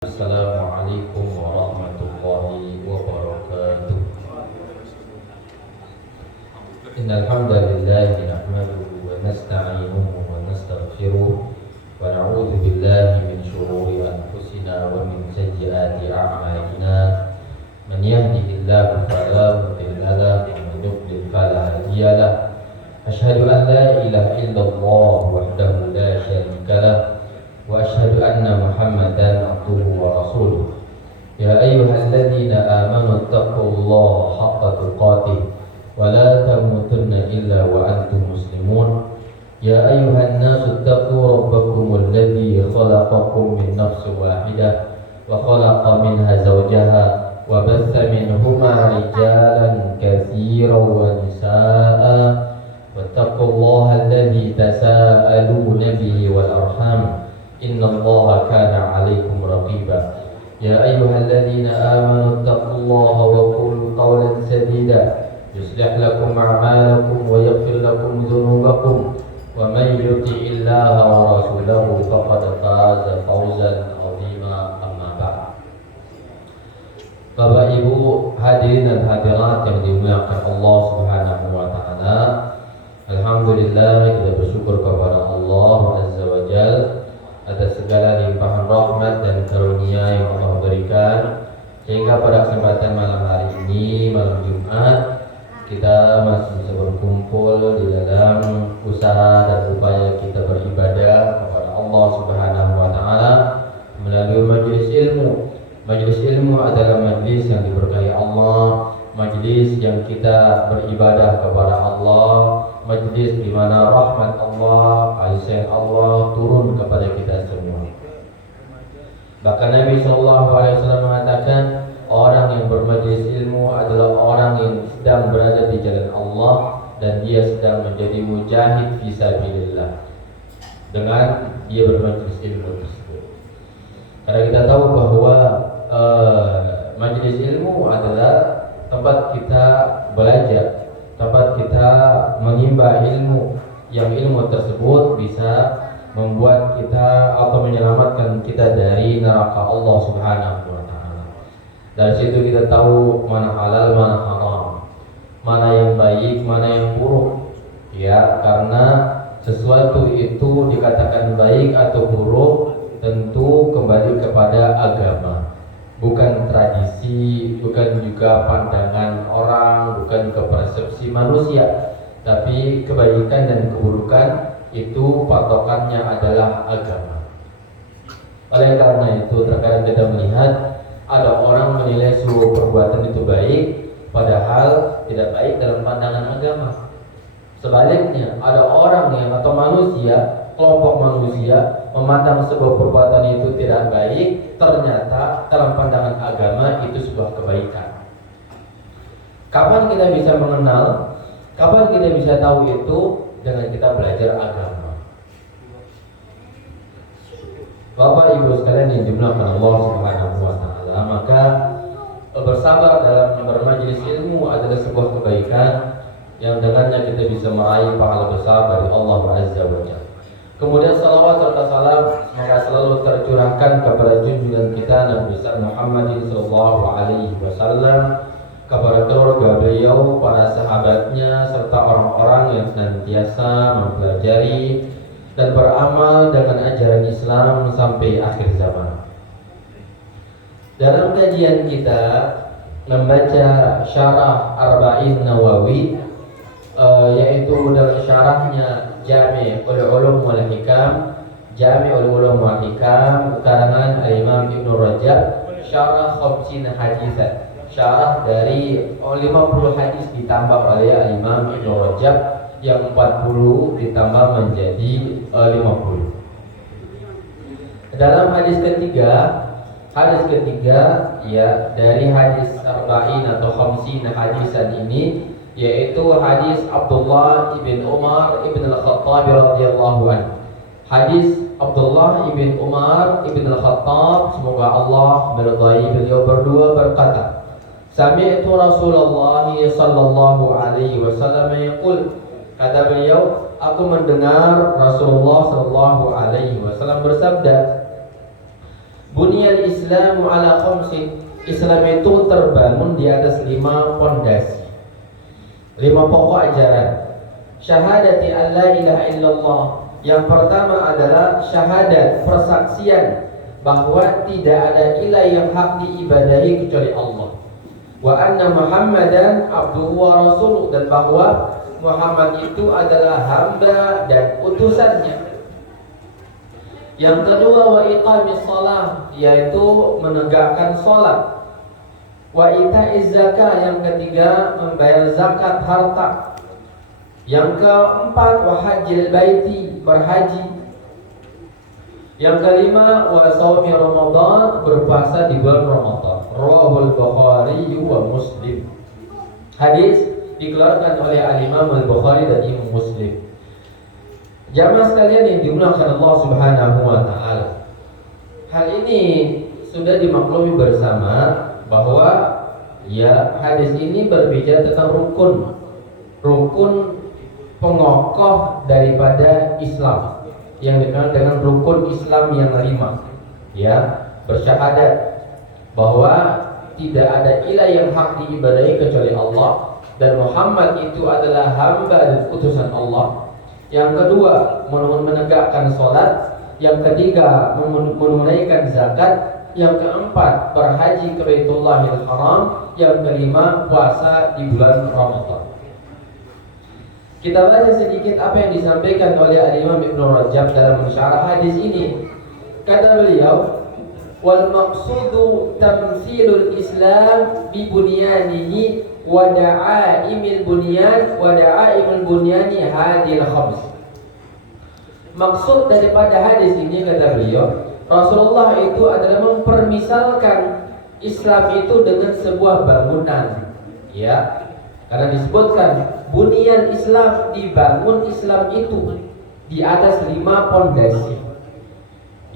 Assalamualaikum warahmatullahi wabarakatuh. Innal hamdalillah nahmaduhu wa nasta'inuhu wa nastaghfiruh wa na'udzu billahi min shururi anfusina wa min sayyiati a'malina. Man yahdihillahu fala mudilla lahu wa man yudlil fala hadiya lahu. Asyhadu an la ilaha illallah wahdahu la syarika lahu wa asyhadu anna Muhammadan abduhu wa rasuluh. Ya ayyuhalladzina amanu taqullaha haqqa tuqatih wa la tamutunna illa wa antum muslimun. Ya ayyuhan nasu taqu rabbakumul ladzi khalaqakum min nafsin wahidah wa khalaqa minha zawjaha wa batha minhuma rijalan katsiran wa nisaa'a wattaqullaha alladzi tasaaluna bihi wal arham innallaha kana 'alaikum raqiba. Ya ayyuhalladzina amanu taqullaha wa qulu qawlan sadida yuslih lakum a'malakum wa yaghfir lakum dhunubakum wa man yuti'illaha wa rasulahu faqad faza fawzan 'azima. Amma ba'd. Bapak Ibu hadirin dan hadirat yang dimuliakan Allah Subhanahu wa taala, alhamdulillah kita bersyukur kepada Allah Azza wa Jalla atas segala limpahan rahmat dan karunia yang Allah berikan, sehingga pada kesempatan malam hari ini, malam Jumat, kita masih bisa berkumpul di dalam usaha dan upaya kita beribadah kepada Allah Subhanahu wa taala melalui majelis ilmu. Majelis ilmu adalah majelis yang diberkahi Allah, majelis yang kita beribadah kepada Allah, majelis di mana rahmat Allah, kasih sayang Allah turun kepada kita semua. Bahkan Nabi SAW mengatakan, orang yang bermajelis ilmu adalah orang yang sedang berada di jalan Allah dan dia sedang menjadi mujahid fisabilillah dengan dia bermajelis ilmu tersebut. Karena kita tahu bahwa majelis ilmu adalah tempat kita belajar, tempat kita menimba ilmu, yang ilmu tersebut bisa membuat kita atau menyelamatkan kita dari neraka Allah Subhanahu wa taala. Dari situ kita tahu mana halal, mana haram, mana yang baik, mana yang buruk. Ya, karena sesuatu itu dikatakan baik atau buruk tentu kembali kepada agama, bukan tradisi, bukan juga pandangan orang, bukan ke persepsi manusia, tapi kebaikan dan keburukan itu patokannya adalah agama. Oleh karena itu terkadang kita melihat ada orang menilai sebuah perbuatan itu baik, padahal tidak baik dalam pandangan agama. Sebaliknya ada orang yang atau manusia, kelompok manusia memandang sebuah perbuatan itu tidak baik, ternyata dalam pandangan agama itu sebuah kebaikan. Kapan kita bisa mengenal? Kapan kita bisa tahu itu? Dengan kita belajar agama. Bapak Ibu sekalian yang dimuliakan Allah Subhanahu wa taala, maka bersabar dalam bermajelis ilmu adalah sebuah kebaikan yang dengannya kita bisa meraih pahala besar dari Allah Azza wa Jalla. Kemudian salawat serta salam semoga selalu tercurahkan kepada junjungan kita Nabi Muhammad sallallahu alaihi wasallam, kepada keluarga beliau, para sahabatnya, serta orang-orang yang senantiasa mempelajari dan beramal dengan ajaran Islam sampai akhir zaman. Dalam kajian kita membaca syarah Arba'in Nawawi, yaitu dalam syarahnya Jami' Ulum wal Hikam, Jami' Ulum wal Hikam karangan Imam Ibnu Rajab, syarah Khamsin Hadisan, syarah dari 50 hadis ditambah oleh Imam Ibnu Rajab, yang 40 ditambah menjadi 50. Dalam hadis ketiga ya dari hadis Arba'in atau Khamsin hadisan ini, yaitu hadis Abdullah ibn Umar ibn al-Khattab radhiyallahu anhu. Hadis Abdullah ibn Umar ibn al-Khattab, semoga Allah meridai beliau berdua, berkata, Sami'tu Rasulullah sallallahu alaihi wasallam yaqul, kata beliau, aku mendengar Rasulullah sallallahu alaihi wasallam bersabda, Bunyal Islamu ala khamsin. Islam itu terbangun di atas 5 pondasi, 5 pokok ajaran. Syahadati an la ilaha illallah. Yang pertama adalah syahadat, persaksian bahwa tidak ada ilah yang hak diibadahi kecuali Allah. Wa anna Muhammadan abduhu wa rasuluh, dan bahwa Muhammad itu adalah hamba dan utusannya. Yang kedua, wa iqamis shalah, yaitu menegakkan salat. Wa ita'iz zakah, yang ketiga membayar zakat harta. Yang keempat, wa hajjil baiti, berhaji. Yang kelima, wa shaumi Ramadan, berpuasa di bulan Ramadan. Rawahul Bukhari wa Muslim. Hadis dikeluarkan oleh Al-Imam Al-Bukhari dan Imam Muslim. Jamaah sekalian yang dimuliakan Allah Subhanahu wa taala. Hal ini sudah dimaklumi bersama bahwa ya hadis ini berbicara tentang rukun pengokoh daripada Islam yang dikenal dengan rukun Islam yang 5. Ya, bersyahadat bahwa tidak ada ilah yang hak diibadahi kecuali Allah dan Muhammad itu adalah hamba dan utusan Allah. Yang kedua, menegakkan sholat. Yang ketiga, menunaikan zakat. Yang keempat, berhaji ke Baitullahil Haram. Yang kelima, puasa di bulan Ramadan. Kita baca sedikit apa yang disampaikan oleh Al-Imam Ibnu Rajab dalam mensyarah hadis ini. Kata beliau, wal maqsudu tamthilul Islam bi bunyanihi wa da'aimil bunyani hadil khams. Maksud daripada hadis ini, kata beliau, Rasulullah itu adalah mempermisalkan Islam itu dengan sebuah bangunan. Ya, karena disebutkan bunyan Islam, dibangun Islam itu di atas 5 pondasi.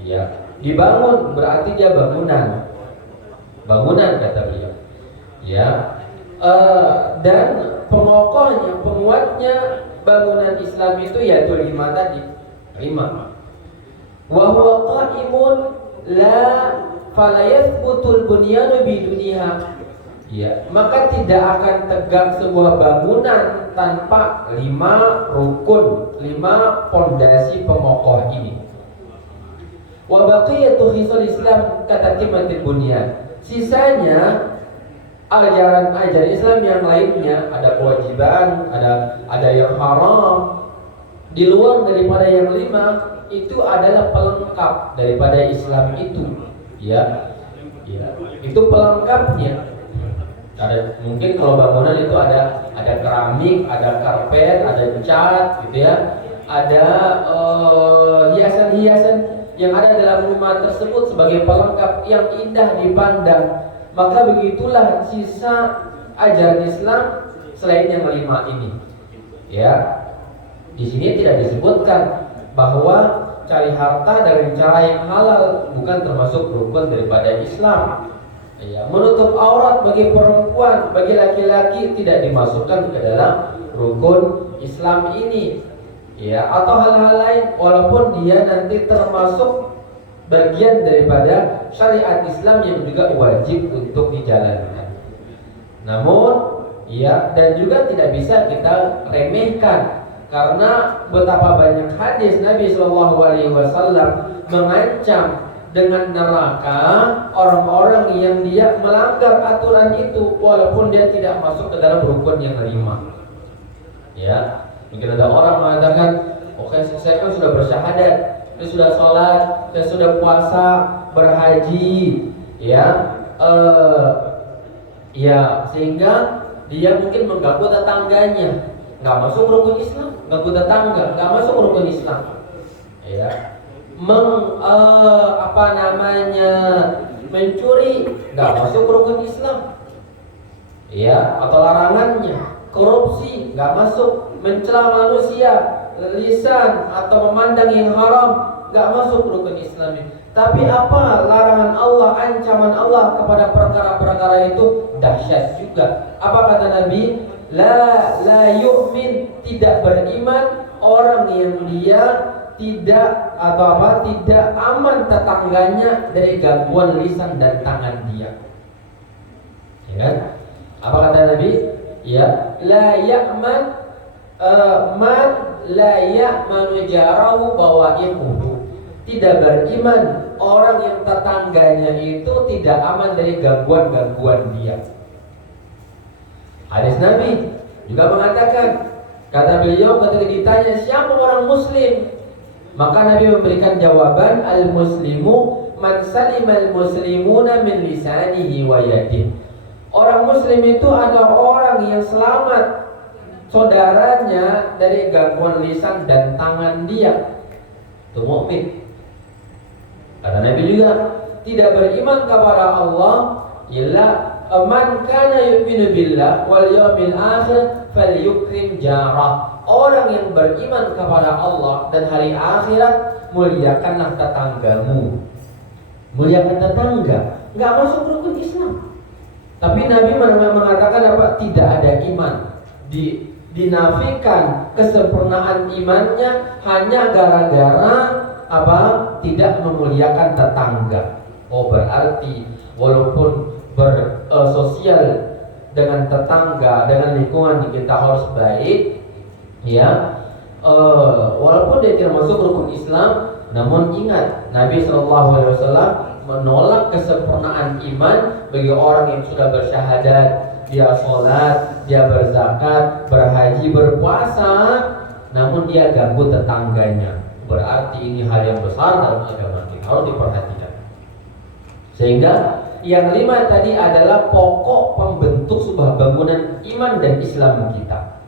Ya, dibangun berarti dia bangunan. Bangunan, kata beliau. Ya, dan pengokohnya, penguatnya bangunan Islam itu yaitu 5 tadi. 5. Wa huwa qa'imun la fala yathbutul bunyanu biduniha. Ya, maka tidak akan tegak sebuah bangunan tanpa 5 rukun, 5 pondasi pengokoh ini. Wa baqiyatu khisal Islam katatimatil bunyan. Sisanya ajaran-ajaran Islam yang lainnya, ada kewajiban, ada yang haram, di luar daripada yang 5, itu adalah pelengkap daripada Islam itu. Ya, itu pelengkapnya. Mungkin kalau bangunan itu ada keramik, ada karpet, ada cat, gitu ya, ada hiasan-hiasan yang ada dalam rumah tersebut sebagai pelengkap yang indah dipandang. Maka begitulah sisa ajaran Islam selain yang 5 ini. Ya, di sini tidak disebutkan bahwa cari harta dengan cara yang halal bukan termasuk rukun daripada Islam. Ya, menutup aurat bagi perempuan, bagi laki-laki tidak dimasukkan ke dalam rukun Islam ini. Ya, atau hal-hal lain walaupun dia nanti termasuk bagian daripada syariat Islam yang juga wajib untuk dijalankan. Namun, ya, dan juga tidak bisa kita remehkan. Karena betapa banyak hadis Nabi SAW mengancam dengan neraka orang-orang yang dia melanggar aturan itu walaupun dia tidak masuk ke dalam rukun yang 5. Ya, mungkin ada orang mengatakan, oke, saya kan sudah bersyahadat, saya sudah sholat, saya sudah puasa, berhaji, ya, sehingga dia mungkin mengganggu tetangganya. Nggak masuk rukun Islam, ganggu tetangga, nggak masuk rukun Islam. Ya, mencuri nggak masuk rukun Islam. Ya, atau larangannya. Korupsi nggak masuk, mencela manusia, lisan atau memandang yang haram nggak masuk rukun Islam. Tapi apa larangan Allah, ancaman Allah kepada perkara-perkara itu dahsyat juga. Apa kata Nabi? La yu'min, tidak beriman orang yang dia tidak aman tetangganya dari gangguan lisan dan tangan dia. Ya kan? Apa kata Nabi? Ya, la ya'man man la ya'manu jarahu bawa'iquhu. Tidak beriman orang yang tetangganya itu tidak aman dari gangguan-gangguan dia. Hadis Nabi juga mengatakan, kata beliau ketika ditanya siapa orang muslim, maka Nabi memberikan jawaban, al-muslimu man salimal muslimuna min lisanihi wa yadihi. Orang muslim itu adalah orang yang selamat saudaranya dari gangguan lisan dan tangan dia. Itu mukmin. Kata Nabi juga, tidak beriman kepada Allah illa man kana yu'minu billah wal yawmil akhir falyukrim jarah. Orang yang beriman kepada Allah dan hari akhirat, muliakanlah tetanggamu. Muliakan tetangga, enggak masuk rukun Islam. Tapi Nabi mengatakan apa? Tidak ada iman. Dinafikan kesempurnaan imannya hanya gara-gara apa? Tidak memuliakan tetangga. Oh, berarti walaupun bersosial dengan tetangga, dengan lingkungan kita harus baik, ya. Walaupun dia tidak masuk rukun Islam, namun ingat Nabi SAW menolak kesempurnaan iman bagi orang yang sudah bersyahadat, dia sholat, dia berzakat, berhaji, berpuasa, namun dia ganggu tetangganya. Berarti ini hal yang besar dalam agama kita, harus diperhatikan. Sehingga yang 5 tadi adalah pokok pembentuk sebuah bangunan iman dan Islam kita.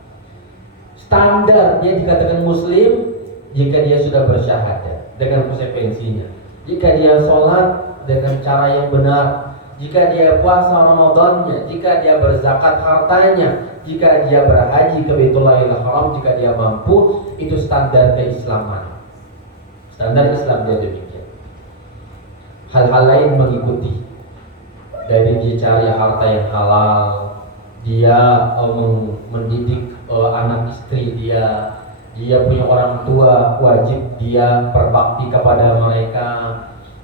Standar dia dikatakan muslim jika dia sudah bersyahadat dengan konsekuensinya, jika dia sholat dengan cara yang benar, jika dia puasa Ramadannya, jika dia berzakat hartanya, jika dia berhaji ke Baitullahil Haram, jika dia mampu, itu standar keislaman. Standar Islam dia demikian. Hal-hal lain mengikuti. Dari dia cari harta yang halal, dia mendidik anak istri dia punya orang tua, wajib dia berbakti kepada mereka,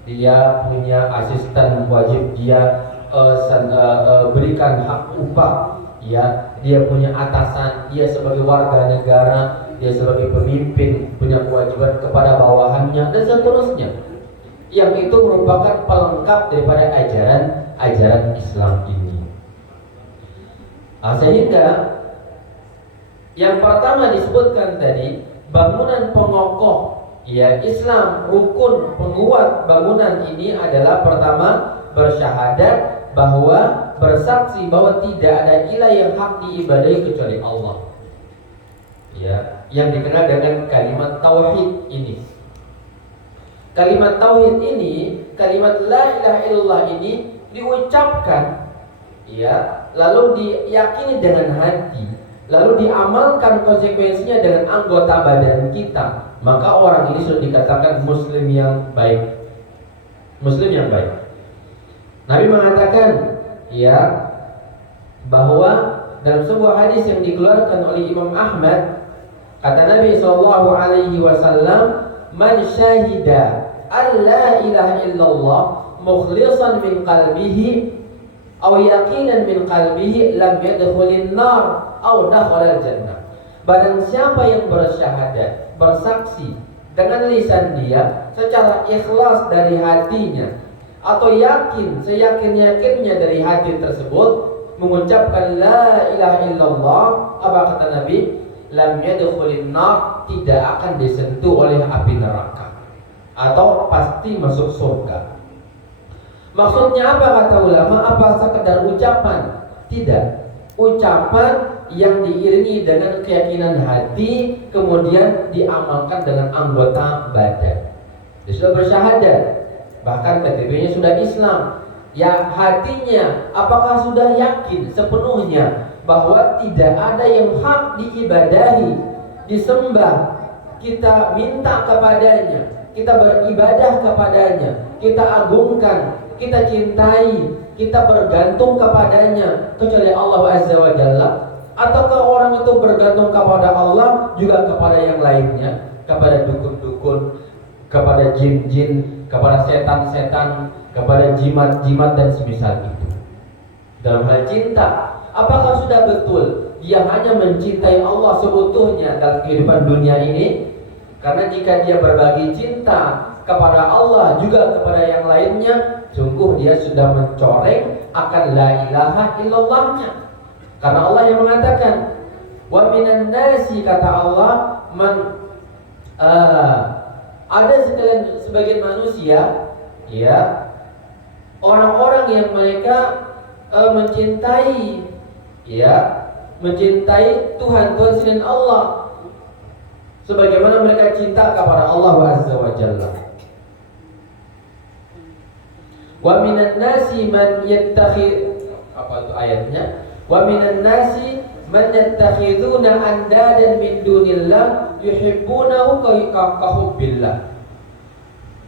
dia punya asisten, wajib dia berikan hak upah, ya, dia punya atasan, dia sebagai warga negara, dia sebagai pemimpin punya kewajiban kepada bawahannya dan seterusnya. Yang itu merupakan pelengkap daripada ajaran Islam ini. Sehingga yang pertama disebutkan tadi, bangunan pengokoh ya Islam, rukun penguat bangunan ini adalah pertama bersyahadat bahwa bersaksi bahwa tidak ada ilah yang hak diibadahi kecuali Allah. Ya, yang dikenal dengan kalimat tauhid ini. Kalimat tauhid ini, kalimat la ilaha illallah ini diucapkan, ya, lalu diyakini dengan hati, lalu diamalkan konsekuensinya dengan anggota badan kita, maka orang ini sudah dikatakan muslim yang baik. Muslim yang baik. Nabi mengatakan, ya, bahwa dalam sebuah hadis yang dikeluarkan oleh Imam Ahmad, kata Nabi SAW, man syahida alla ilaha illallah mukhlishan min qalbihi aw yaqinan min qalbihi lam yadkhulin nar aw dakhala jannah. Barang siapa yang bersyahadat, bersaksi dengan lisan dia secara ikhlas dari hatinya, atau yakin seyakin-yakinnya dari hati tersebut mengucapkan la ilaha illallah, apa kata Nabi? Lam yadkhulin nar, tidak akan disentuh oleh api neraka, atau pasti masuk surga. Maksudnya apa kata ulama? Apa sekedar ucapan? Tidak. Ucapan yang diiringi dengan keyakinan hati, kemudian diamalkan dengan anggota badan. Dia sudah bersyahadat, bahkan KTP-nya sudah Islam. Ya, hatinya apakah sudah yakin sepenuhnya bahwa tidak ada yang hak diibadahi, disembah, kita minta kepadanya, kita beribadah kepadanya, kita agungkan, kita cintai, kita bergantung kepadanya kecuali Allah Azza wa Jalla? Ataukah orang itu bergantung kepada Allah juga kepada yang lainnya, kepada dukun-dukun, dukun, kepada jin-jin, kepada setan-setan, kepada jimat-jimat dan semisal itu. Dalam hal cinta, apakah sudah betul dia hanya mencintai Allah seutuhnya dalam kehidupan dunia ini? Karena jika dia berbagi cinta kepada Allah juga kepada yang lainnya, sungguh dia sudah mencoreng akan la ilaha illallahnya. Karena Allah yang mengatakan, wa minan nasi, kata Allah, ada sebagian manusia, ya, orang-orang yang mereka mencintai, ya, mencintai Tuhan selain Allah, sebagaimana mereka cinta kepada Allah Azza wa Jalla. Wa minan nasi man yattakhid, apa itu ayatnya? Wa minan nasi man yattakhiduna andadan min dunillah yuhibbunahu ka hubbillah.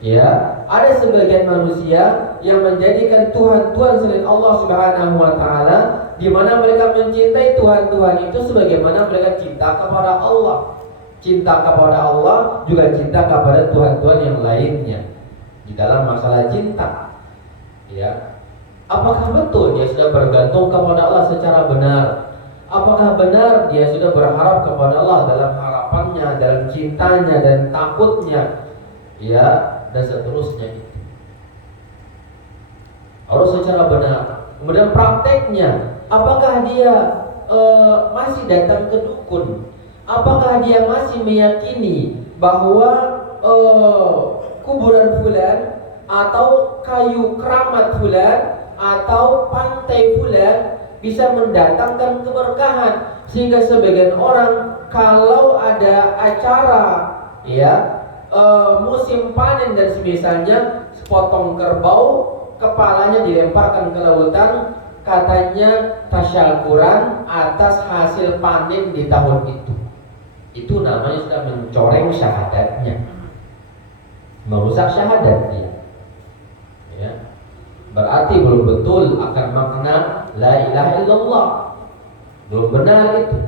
Ya, ada sebagian manusia yang menjadikan Tuhan-Tuhan selain Allah Subhanahu wa taala, di mana mereka mencintai Tuhan-Tuhan itu sebagaimana mereka cinta kepada Allah. Cinta kepada Allah juga cinta kepada Tuhan-Tuhan yang lainnya di dalam masalah cinta. Ya, apakah betul dia sudah bergantung kepada Allah secara benar? Apakah benar dia sudah berharap kepada Allah dalam harapannya, dalam cintanya dan takutnya, ya, dan seterusnya itu? Harus secara benar. Kemudian prakteknya, apakah dia masih datang ke dukun? Apakah dia masih meyakini bahwa kuburan fulan atau kayu keramat fulan atau pantai fulan bisa mendatangkan keberkahan, sehingga sebagian orang kalau ada acara, ya, musim panen dan semisalnya, sepotong kerbau kepalanya dilemparkan ke lautan, katanya tasyakuran atas hasil panen di tahun itu. Itu namanya sudah mencoreng syahadatnya, merusak syahadat dia, ya. Berarti belum betul akan makna la ilaha illallah, belum benar itu.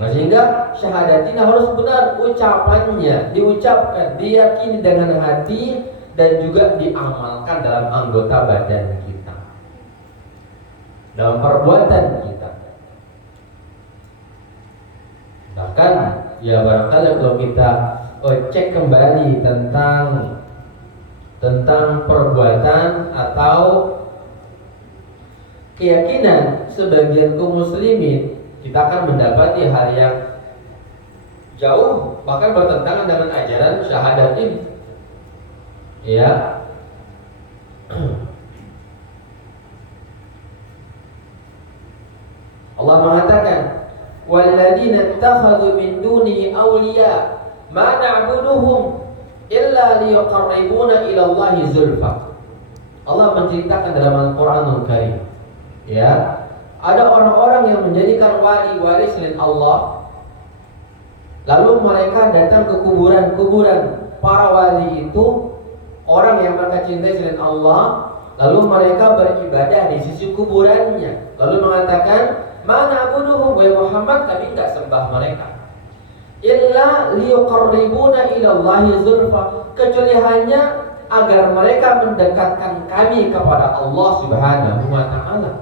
Nah, sehingga syahadat ini harus benar ucapannya, diucapkan, diyakini dengan hati dan juga diamalkan dalam anggota badan kita, dalam perbuatan kita. Bahkan ya barangkali kalau kita cek kembali tentang perbuatan atau keyakinan sebagian kaum muslimin, kita akan mendapati hal yang jauh bahkan bertentangan dengan ajaran syahadat ini. Ya. Allah mengatakan, walladzina ittakhadhu min dunihi awliya ma na'buduhum illa liyuqarribuna ila Allahi zulfa. Allah menceritakan dalam Al-Qur'anul Karim, ya, ada orang-orang yang menjadikan wali-wali selain Allah, lalu mereka datang ke kuburan-kuburan para wali itu, orang yang mereka cintai selain Allah, lalu mereka beribadah di sisi kuburannya, lalu mengatakan, mana abuduhum, wahai Muhammad, kami tidak sembah mereka, illa liyuqarribuna ilallahi zulfa, kecuali hanya agar mereka mendekatkan kami kepada Allah Subhanahu wa ta'ala.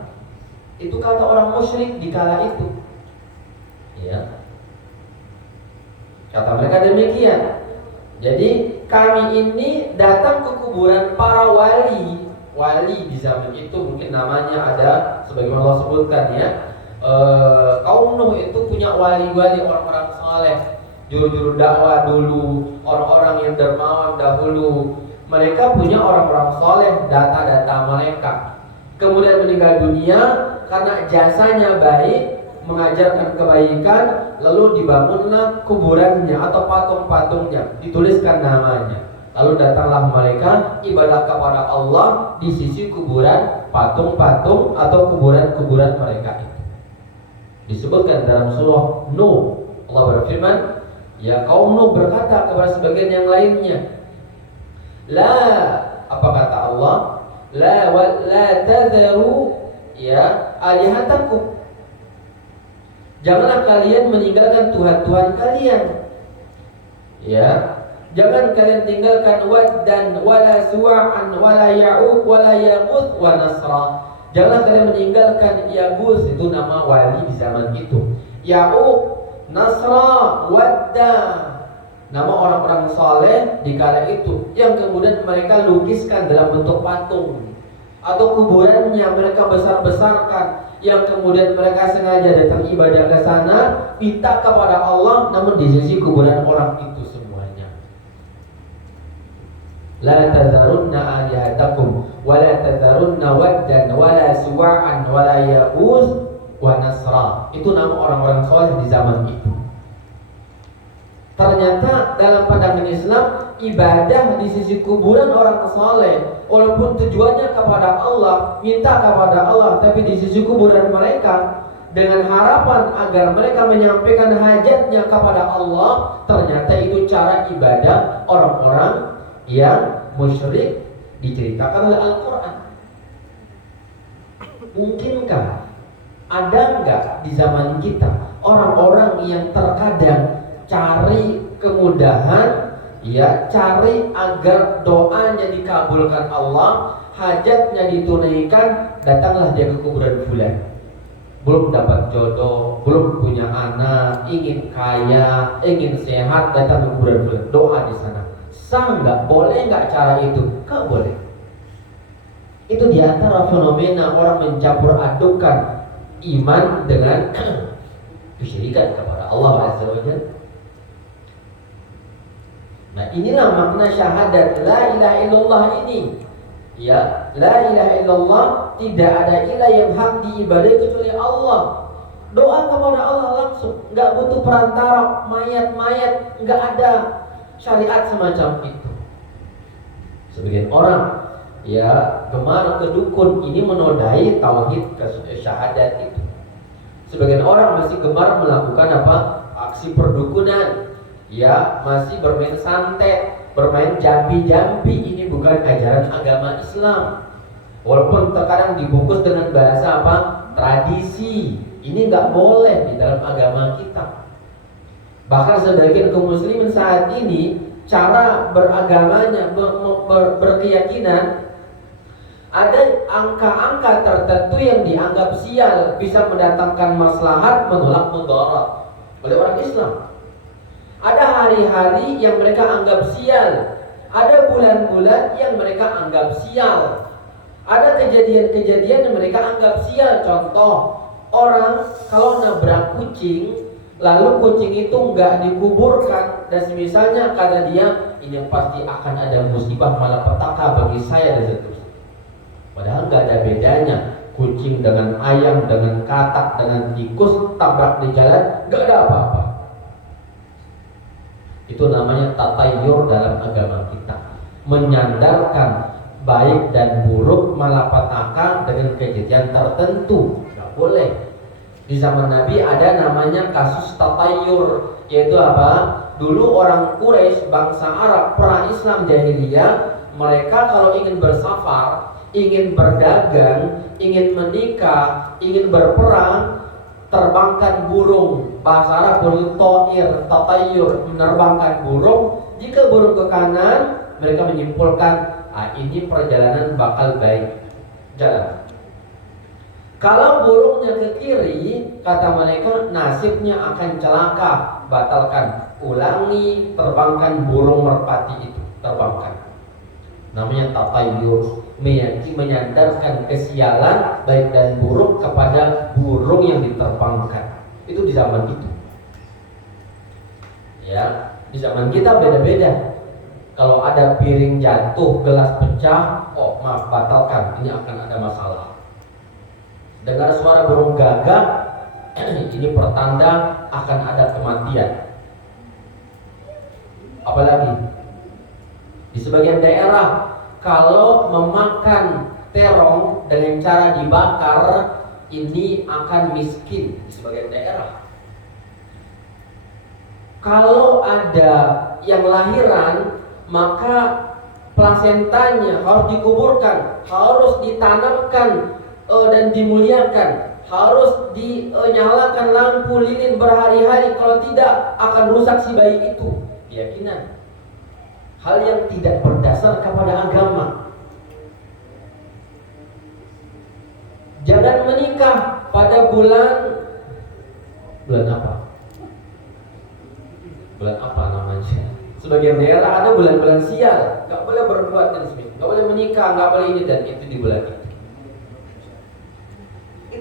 Itu kata orang musyrik di kala itu, ya. Kata mereka demikian. Jadi kami ini datang ke kuburan para wali di zaman itu, mungkin namanya ada sebagaimana Allah sebutkan, ya. Kaum Nuh itu punya wali-wali, orang-orang saleh, juru-juru dakwah dulu, orang-orang yang dermawan dahulu. Mereka punya orang-orang saleh, data-data mereka. Kemudian meninggal dunia karena jasanya baik, mengajarkan kebaikan, lalu dibangunlah kuburannya atau patung-patungnya, dituliskan namanya. Lalu datanglah mereka ibadah kepada Allah di sisi kuburan patung-patung atau kuburan-kuburan mereka itu. Disebutkan dalam surah Nuh, Allah berfirman, ya kaum Nuh berkata kepada sebagian yang lainnya, la, apa kata Allah, la tadharu, ya, alihatakum, janganlah kalian meninggalkan Tuhan-Tuhan kalian. Ya, jangan kalian tinggalkan waddan wala suwa'an wala ya'uq wala yaghut wa nasra. Jangan kalian meninggalkan Yaghus, itu nama wali di zaman itu. Ya'uq, Nasra, Wadda, nama orang-orang saleh di kala itu yang kemudian mereka lukiskan dalam bentuk patung, atau kuburannya mereka besar-besarkan, yang kemudian mereka sengaja datang ibadah ke sana, minta kepada Allah, namun di sisi kuburan orang itu semuanya. La tazarunna alihatakum wa la tazarunna waddan wa la suwa'an wa la yaghus wa nasra. Itu nama orang-orang soleh di zaman itu. Ternyata dalam pandangan Islam, ibadah di sisi kuburan orang soleh, walaupun tujuannya kepada Allah, minta kepada Allah, tapi di sisi kuburan mereka dengan harapan agar mereka menyampaikan hajatnya kepada Allah, ternyata itu cara ibadah orang-orang yang musyrik diceritakan oleh Al-Quran. Mungkinkah ada enggak di zaman kita orang-orang yang terkadang cari kemudahan, ya, cari agar doanya dikabulkan Allah, hajatnya ditunaikan, datanglah dia ke kuburan fulan. Belum dapat jodoh, belum punya anak, ingin kaya, ingin sehat, datang ke kuburan fulan, doa di sana. Sah nggak? Boleh nggak cara itu? Nggak boleh. Itu diantara fenomena orang mencampur adukan iman dengan kesyirikan kepada Allah Azza wa Jalla. Nah, inilah makna syahadat la ilaha illallah ini. Ya, la ilaha illallah, tidak ada ilah yang hak diibadahi kecuali Allah. Doa kepada Allah langsung, nggak butuh perantara, mayat-mayat, nggak ada syariat semacam itu. Sebagian orang ya gemar ke dukun, ini menodai tauhid syahadat itu. Sebagian orang masih gemar melakukan apa? Aksi perdukunan, ya, masih bermain santet, bermain jambi-jambi. Ini bukan ajaran agama Islam. Walaupun terkadang dibungkus dengan bahasa apa? Tradisi. Ini nggak boleh di dalam agama kita. Bahkan sebagian kaum muslimin saat ini cara beragamanya, berkeyakinan, ada angka-angka tertentu yang dianggap sial, bisa mendatangkan maslahat, menolak mudarat oleh orang Islam. Ada hari-hari yang mereka anggap sial, ada bulan-bulan yang mereka anggap sial, ada kejadian-kejadian yang mereka anggap sial. Contoh, orang kalau nabrak kucing, lalu kucing itu nggak dikuburkan, dan misalnya kata dia, ini pasti akan ada musibah malapetaka bagi saya, dan seterusnya. Padahal nggak ada bedanya kucing dengan ayam, dengan katak, dengan tikus tabrak di jalan, nggak ada apa-apa. Itu namanya tatayur dalam agama kita, menyandarkan baik dan buruk, malapetaka dengan kejadian tertentu. Nggak boleh. Di zaman Nabi ada namanya kasus tatayur, yaitu apa? Dulu orang Quraisy, bangsa Arab, pra-Islam jahiliyah, mereka kalau ingin bersafar, ingin berdagang, ingin menikah, ingin berperang, terbangkan burung. Bahasa Arab burung ta'ir, tatayur, menerbangkan burung. Jika burung ke kanan, mereka menyimpulkan, ini perjalanan bakal baik, jalan. Kalau burungnya ke kiri, kata mereka, nasibnya akan celaka, batalkan. Ulangi, terbangkan burung merpati itu, terbangkan. Namanya tatayur, menyandarkan kesialan baik dan buruk kepada burung yang diterbangkan. Itu di zaman itu. Ya, di zaman kita beda-beda. Kalau ada piring jatuh, gelas pecah, oh maaf, batalkan, ini akan ada masalah. Dengar suara burung gagak, ini pertanda akan ada kematian. Apalagi di sebagian daerah, kalau memakan terong dengan cara dibakar, ini akan miskin di sebagian daerah. Kalau ada yang lahiran, maka plasentanya harus dikuburkan, harus ditanamkan dan dimuliakan, harus dinyalakan lampu lilin berhari-hari, kalau tidak akan rusak si bayi itu. keyakinan. Hal yang tidak berdasar kepada agama. Jangan menikah pada bulan apa? Bulan apa namanya? Sebagian daerah ada bulan-bulan sial, nggak boleh berbuat dan sebagainya, nggak boleh menikah, nggak boleh ini dan itu di bulan itu.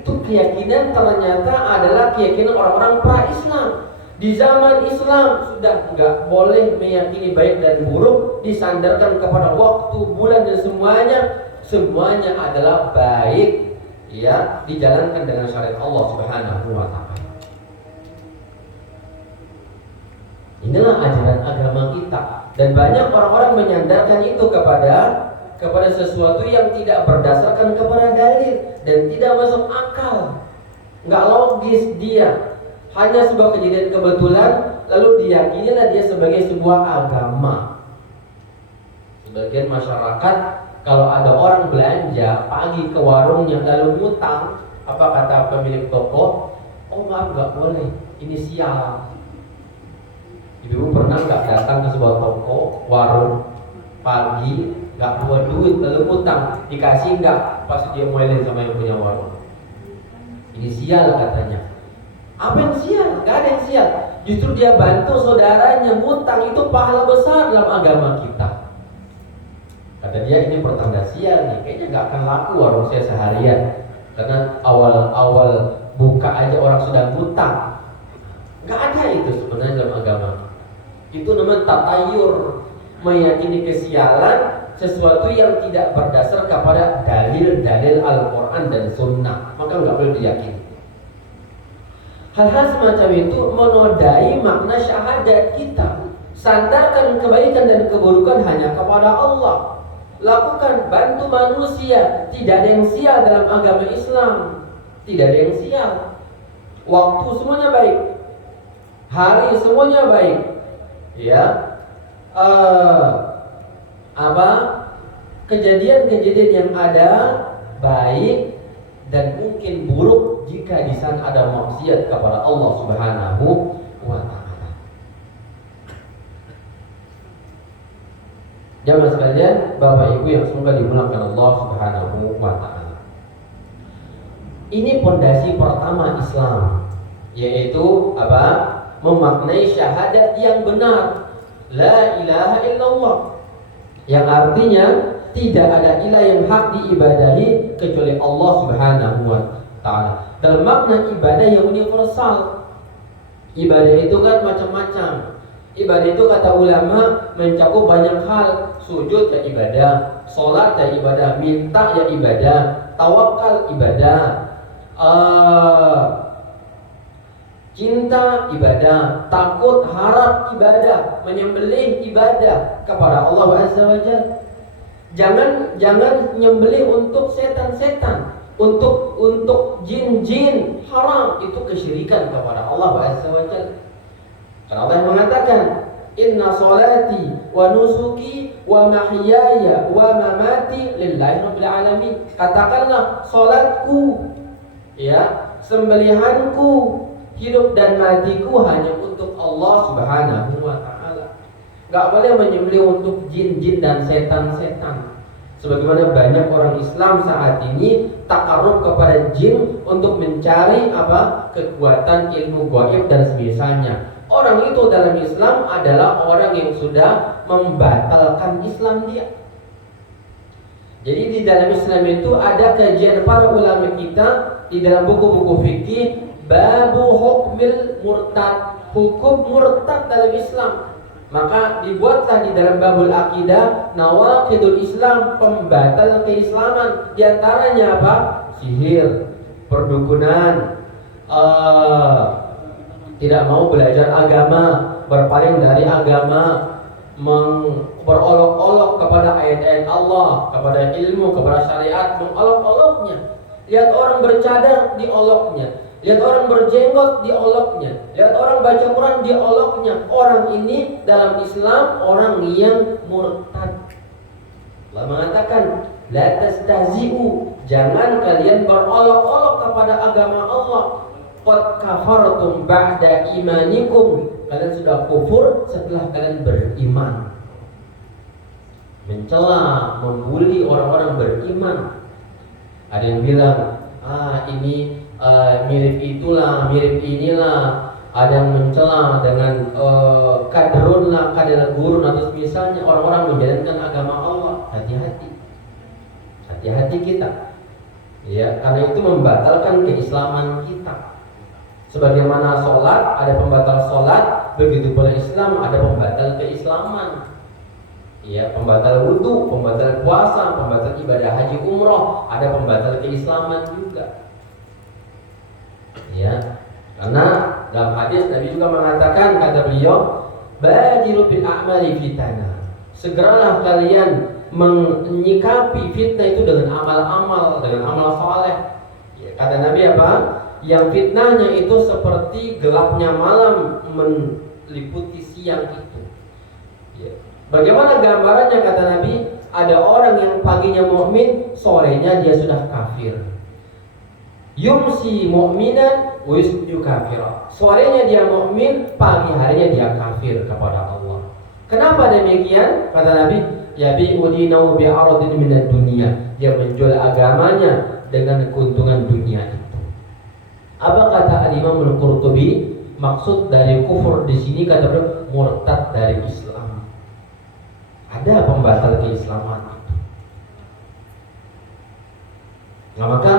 Itu keyakinan ternyata adalah keyakinan orang-orang pra-Islam. Di zaman Islam sudah nggak boleh meyakini baik dan buruk, disandarkan kepada waktu, bulan dan semuanya adalah baik, ya, dijalankan dengan syariat Allah Subhanahu wa taala. Inilah ajaran agama kita, dan banyak orang-orang menyandarkan itu kepada sesuatu yang tidak berdasarkan kepada dalil dan tidak masuk akal, nggak logis. Dia hanya sebuah kejadian kebetulan lalu diyakinilah dia sebagai sebuah agama. Sebagian masyarakat kalau ada orang belanja pagi ke warungnya lalu ngutang, apa kata pemilik toko? Oh maaf, nggak boleh, ini sial. Ibu pernah nggak datang ke sebuah toko warung pagi nggak bawa duit lalu ngutang, dikasih nggak? Pas dia muelin sama yang punya warung, ini sial katanya. Apa yang sial? Gak ada yang sial. Justru dia bantu saudaranya ngutang, itu pahala besar dalam agama kita. Kata dia, ini pertanda sial nih, kayaknya gak akan laku warung saya seharian, karena awal buka aja orang sudah ngutang. Gak ada itu sebenarnya dalam agama. Itu namanya tatayur, meyakini kesialan sesuatu yang tidak berdasar kepada dalil-dalil Al-Quran dan Sunnah, maka gak boleh diyakini. Hal-hal semacam itu menodai makna syahadat kita. Sandarkan kebaikan dan keburukan hanya kepada Allah. Lakukan, bantu manusia. Tidak ada yang sial dalam agama Islam. Tidak ada yang sial. Waktu semuanya baik, hari semuanya baik, ya. Kejadian-kejadian yang ada baik dan mungkin buruk jika di sana ada maksiat kepada Allah Subhanahu wa taala. Jamaah sekalian, Bapak Ibu yang semoga dimuliakan Allah Subhanahu wa taala. Ini pondasi pertama Islam, yaitu apa? Memaknai syahadat yang benar, la ilaha illallah, yang artinya tidak ada ilah yang hak diibadahi kecuali Allah Subhanahu wa taala. Dalam makna ibadah yang universal. Ibadah itu kan macam-macam. Ibadah itu kata ulama mencakup banyak hal. Sujud ya ibadah, sholat ya ibadah, minta ya ibadah, tawakal ibadah, cinta ibadah, takut harap ibadah, menyembelih ibadah kepada Allah Azza wa Jalla. Jangan nyembelih untuk setan-setan, untuk jin-jin, haram, itu kesyirikan kepada Allah Azza wa Jalla. Karena Allah yang mengatakan, inna sholati wa nusuki wa mahyaya wa mamati lillahi rabbil alamin. Katakanlah salatku, ya, sembelihanku, hidup dan matiku hanya untuk Allah Subhanahu wa taala. Gak boleh menyembelih untuk jin-jin dan setan-setan. Sebagaimana banyak orang Islam saat ini takarrub kepada jin untuk mencari kekuatan ilmu gaib dan semisalnya. Orang itu dalam Islam adalah orang yang sudah membatalkan Islam dia. Jadi di dalam Islam itu ada kajian para ulama kita di dalam buku-buku fikih, babu hukmil murtad, hukum murtad dalam Islam. Maka dibuatlah di dalam babul akidah nawaqidul Islam, pembatal keislaman. Di antaranya apa? Sihir, perdukunan, tidak mau belajar agama, berpaling dari agama, berolok-olok kepada ayat-ayat Allah, kepada ilmu, kepada syariat, mengolok-oloknya. Lihat orang bercadar, dioloknya. Lihat orang berjenggot, dioloknya. Lihat orang baca Quran, dioloknya. Orang ini dalam Islam orang yang murtad. Allah mengatakan, la tastahzi'u, jangan kalian berolok-olok kepada agama Allah. Qad kafartum ba'da imanikum, kalian sudah kufur setelah kalian beriman. Mencela, membuli orang-orang beriman. Ada yang bilang, ini mirip itulah, mirip inilah. Ada yang mencela dengan kadrun lah, kadal gurun, atau misalnya orang-orang menjalankan agama Allah. Hati-hati, hati-hati kita, ya, karena itu membatalkan keislaman kita. Sebagaimana sholat ada pembatal sholat, begitu pula Islam ada pembatal keislaman. Ya, pembatal wudhu, pembatal puasa, pembatal ibadah haji umroh, ada pembatal keislaman juga. Ya, karena dalam hadis Nabi juga mengatakan, kata beliau, badiru bil a'mali fitana. Segeralah kalian menyikapi fitnah itu dengan amal-amal, dengan amal saleh. Ya, kata Nabi apa? Yang fitnahnya itu seperti gelapnya malam meliputi siang itu. Ya. Bagaimana gambarannya, kata Nabi? Ada orang yang paginya mukmin, sorenya dia sudah kafir. Yumsi mu'minan wa yusbihu kafira. Sorenya dia mukmin, pagi harinya dia kafir kepada Allah. Kenapa demikian? Kata Nabi, yabi'u dinahu bi'aradin minad dunya. Dia menjual agamanya dengan keuntungan dunia itu. Apa kata Al-Imam Al-Qurtubi? Maksud dari kufur di sini, kata beliau, murtad dari Islam. Ada pembatal keislaman itu. Nah, maka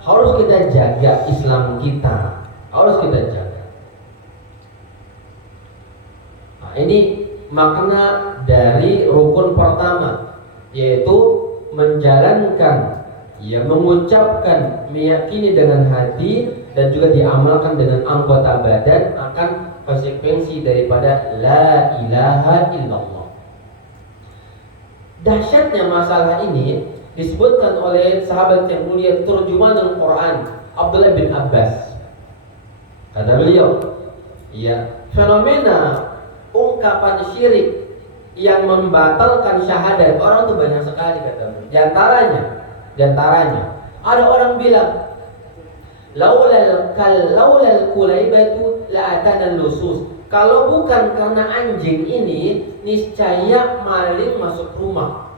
harus kita jaga Islam kita, harus kita jaga. Nah, ini makna dari rukun pertama, yaitu menjalankan, ya, mengucapkan, meyakini dengan hati dan juga diamalkan dengan anggota badan akan konsekuensi daripada la ilaha illallah. Dahsyatnya masalah ini disebutkan oleh sahabat yang mulia terjemahan Al-Quran Abdullah bin Abbas. Kata beliau, ya, fenomena ungkapan syirik yang membatalkan syahadat orang itu banyak sekali, kata beliau. Di antaranya ada orang bilang, laulal kulaibatu la'atana lusus. Kalau bukan karena anjing ini, niscaya maling masuk rumah.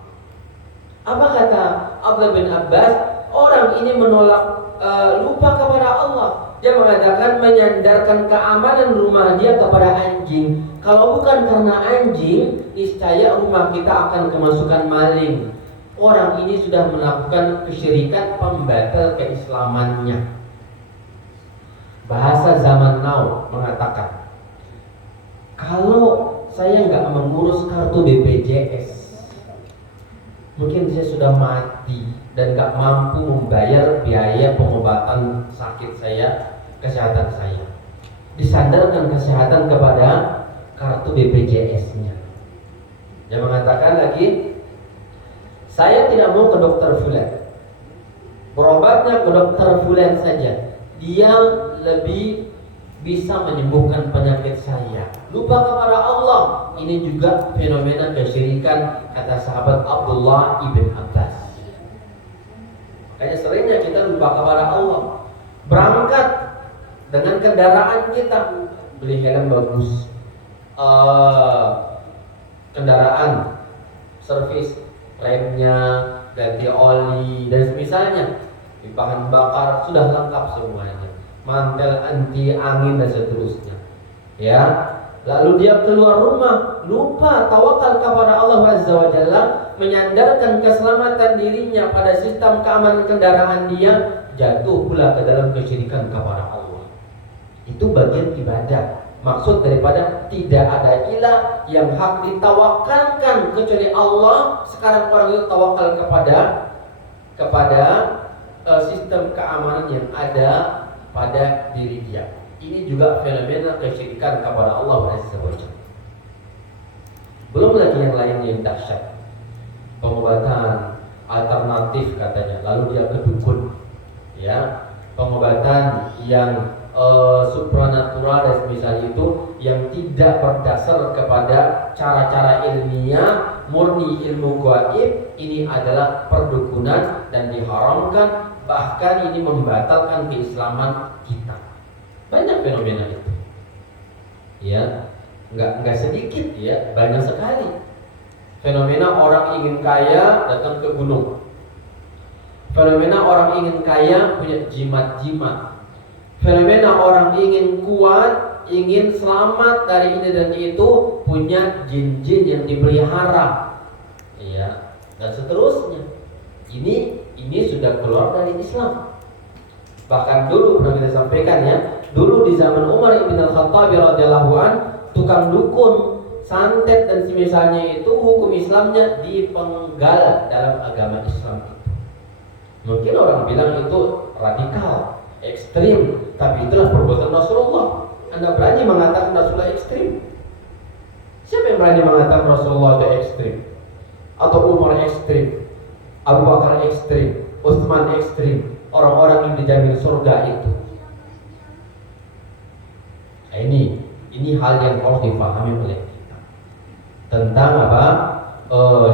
Apa kata Abdullah bin Abbas? Orang ini menolak lupa kepada Allah. Dia mengatakan menyandarkan keamanan rumah dia kepada anjing. Kalau bukan karena anjing, niscaya rumah kita akan kemasukan maling. Orang ini sudah melakukan kesyirikan pembatal keislamannya. Bahasa zaman now mengatakan, kalau saya nggak mengurus kartu BPJS, mungkin saya sudah mati dan nggak mampu membayar biaya pengobatan sakit saya, kesehatan saya. Disandarkan kesehatan kepada kartu BPJS-nya. Dia mengatakan lagi, saya tidak mau ke dokter fulan, berobatnya ke dokter fulan saja. Dia lebih bisa menyembuhkan penyakit saya. Lupa kepada Allah. Ini juga fenomena kesyirikan, kata sahabat Abdullah ibn Abbas. Kayaknya seringnya kita lupa kepada Allah. Berangkat dengan kendaraan kita, beli helm bagus, kendaraan servis, remnya, ganti oli dan semisalnya, bahan bakar sudah lengkap semuanya, mantel anti angin dan seterusnya. Ya, lalu dia keluar rumah, lupa tawakal kepada Allah Azza wa Jalla, menyandarkan keselamatan dirinya pada sistem keamanan kendaraan dia, jatuh pula ke dalam kesyirikan kepada Allah. Itu bagian ibadah. Maksud daripada tidak ada ilah yang hak ditawakalkan kecuali Allah. Sekarang orang itu tawakal kepada sistem keamanan yang ada pada diri dia. Ini juga fenomena kesyirikan kepada Allah Azza wa Jalla. Belum lagi yang lain yang dahsyat, pengobatan alternatif katanya, lalu dia ke dukun, ya, pengobatan yang supranatural dan misalnya itu yang tidak berdasar kepada cara-cara ilmiah, murni ilmu gaib. Ini adalah perdukunan dan diharamkan, bahkan ini membatalkan keislaman kita. Banyak fenomena itu, ya. nggak sedikit ya, banyak sekali. Fenomena orang ingin kaya datang ke gunung. Fenomena orang ingin kaya punya jimat-jimat. Fenomena orang ingin kuat, ingin selamat dari ini dan itu punya jin-jin yang dipelihara. Ya, dan seterusnya. Ini sudah keluar dari Islam. Bahkan dulu pernah kita sampaikan ya, dulu di zaman Umar bin Al-Khattab radhiyallahu an, tukang dukun, santet dan semisalnya itu hukum Islamnya dipenggal dalam agama Islam itu. Mungkin orang bilang itu radikal, ekstrim, tapi itulah perbuatan Rasulullah. Anda berani mengatakan Rasulullah ekstrim? Siapa yang berani mengatakan Rasulullah itu ekstrim? Atau Umar ekstrim? Abu Bakar ekstrim? Utsman ekstrim? Orang-orang yang dijamin surga itu. Nah, ini hal yang harus dipahami oleh kita tentang apa?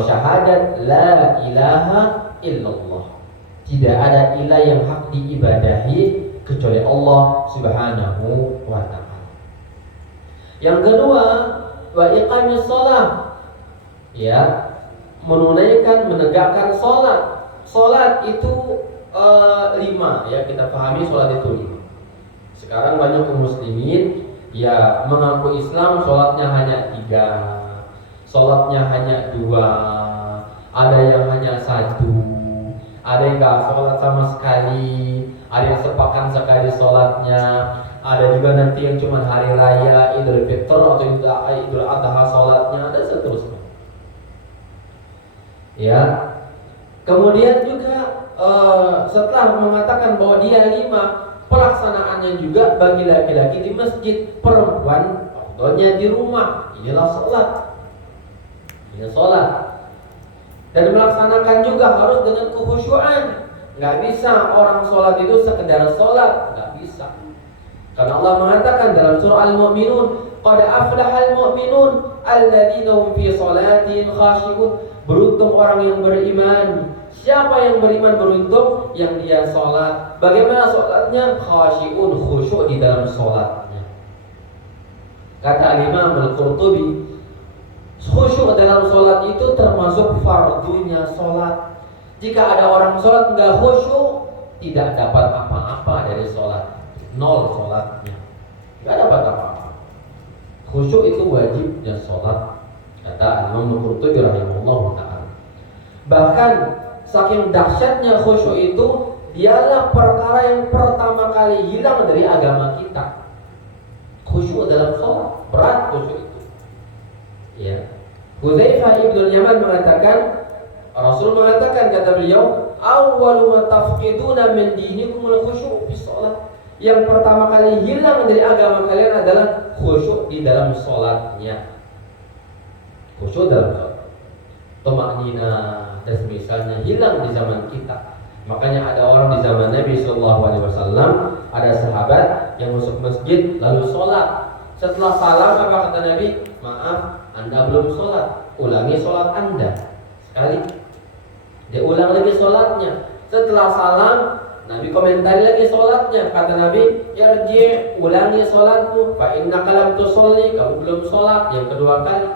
Syahadat la ilaha illallah. Tidak ada ilah yang hak diibadahi kecuali Allah Subhanahu wa ta'ala. Yang kedua, wa iqamis shalah. Ya, menunaikan, menegakkan salat. Salat itu 5 ya, kita pahami salat itu 5. Sekarang banyak kaum muslimin ya mengaku Islam, salatnya hanya 3, salatnya hanya 2, ada yang hanya 1, ada yang nggak sholat sama sekali, ada yang sepekan sekali sholatnya, ada juga nanti yang cuma hari raya Idul Fitri atau Idul Adha sholatnya, ada seterusnya. Ya, kemudian juga setelah mengatakan bahwa dia 5, pelaksanaannya juga bagi laki-laki di masjid, perempuan contohnya di rumah, inilah sholat, ini sholat. Dan melaksanakan juga harus dengan kekhusyuan. Nggak bisa orang sholat itu sekedar sholat, nggak bisa. Karena Allah mengatakan dalam surah Al-Mu'minun, qad aflahal mu'minun alladzina hum fi sholatihim khashi'un. Beruntung orang yang beriman. Siapa yang beriman beruntung? Yang dia sholat. Bagaimana sholatnya? Khashi'un, khusyuk di dalam sholatnya. Kata Imam Al-Qurtubi, khusyuk dalam sholat itu termasuk fardunya sholat. Jika ada orang sholat nggak khusyuk, tidak dapat apa-apa dari sholat, nol sholatnya, nggak dapat apa-apa. Khusyuk itu wajibnya sholat, kata Imam Al-Qurtubi rahimahullah ta'ala. Bahkan saking dahsyatnya khusyuk itu, dialah perkara yang pertama kali hilang dari agama kita. Khusyuk dalam sholat, berat khusyuk itu. Ya, Hudzaifah ibn Yaman mengatakan, Rasul mengatakan, kata beliau, awwalu ma tafqiduna min dinikum al-khusyu' fi shalah. Yang pertama kali hilang dari agama kalian adalah khusyuk di dalam salatnya. Khusyuk dalam salat. Tumaknina dan misalnya hilang di zaman kita. Makanya ada orang di zaman Nabi sallallahu alaihi wasallam, ada sahabat yang masuk masjid lalu salat. Setelah salam apa kata Nabi? Maaf, Anda belum sholat, ulangi sholat Anda sekali. Dia ulang lagi sholatnya. Setelah salam, Nabi komentari lagi sholatnya. Kata Nabi, irji, ulangi sholatmu. Fa innaka lam tusolli, kamu belum sholat. Yang kedua kali.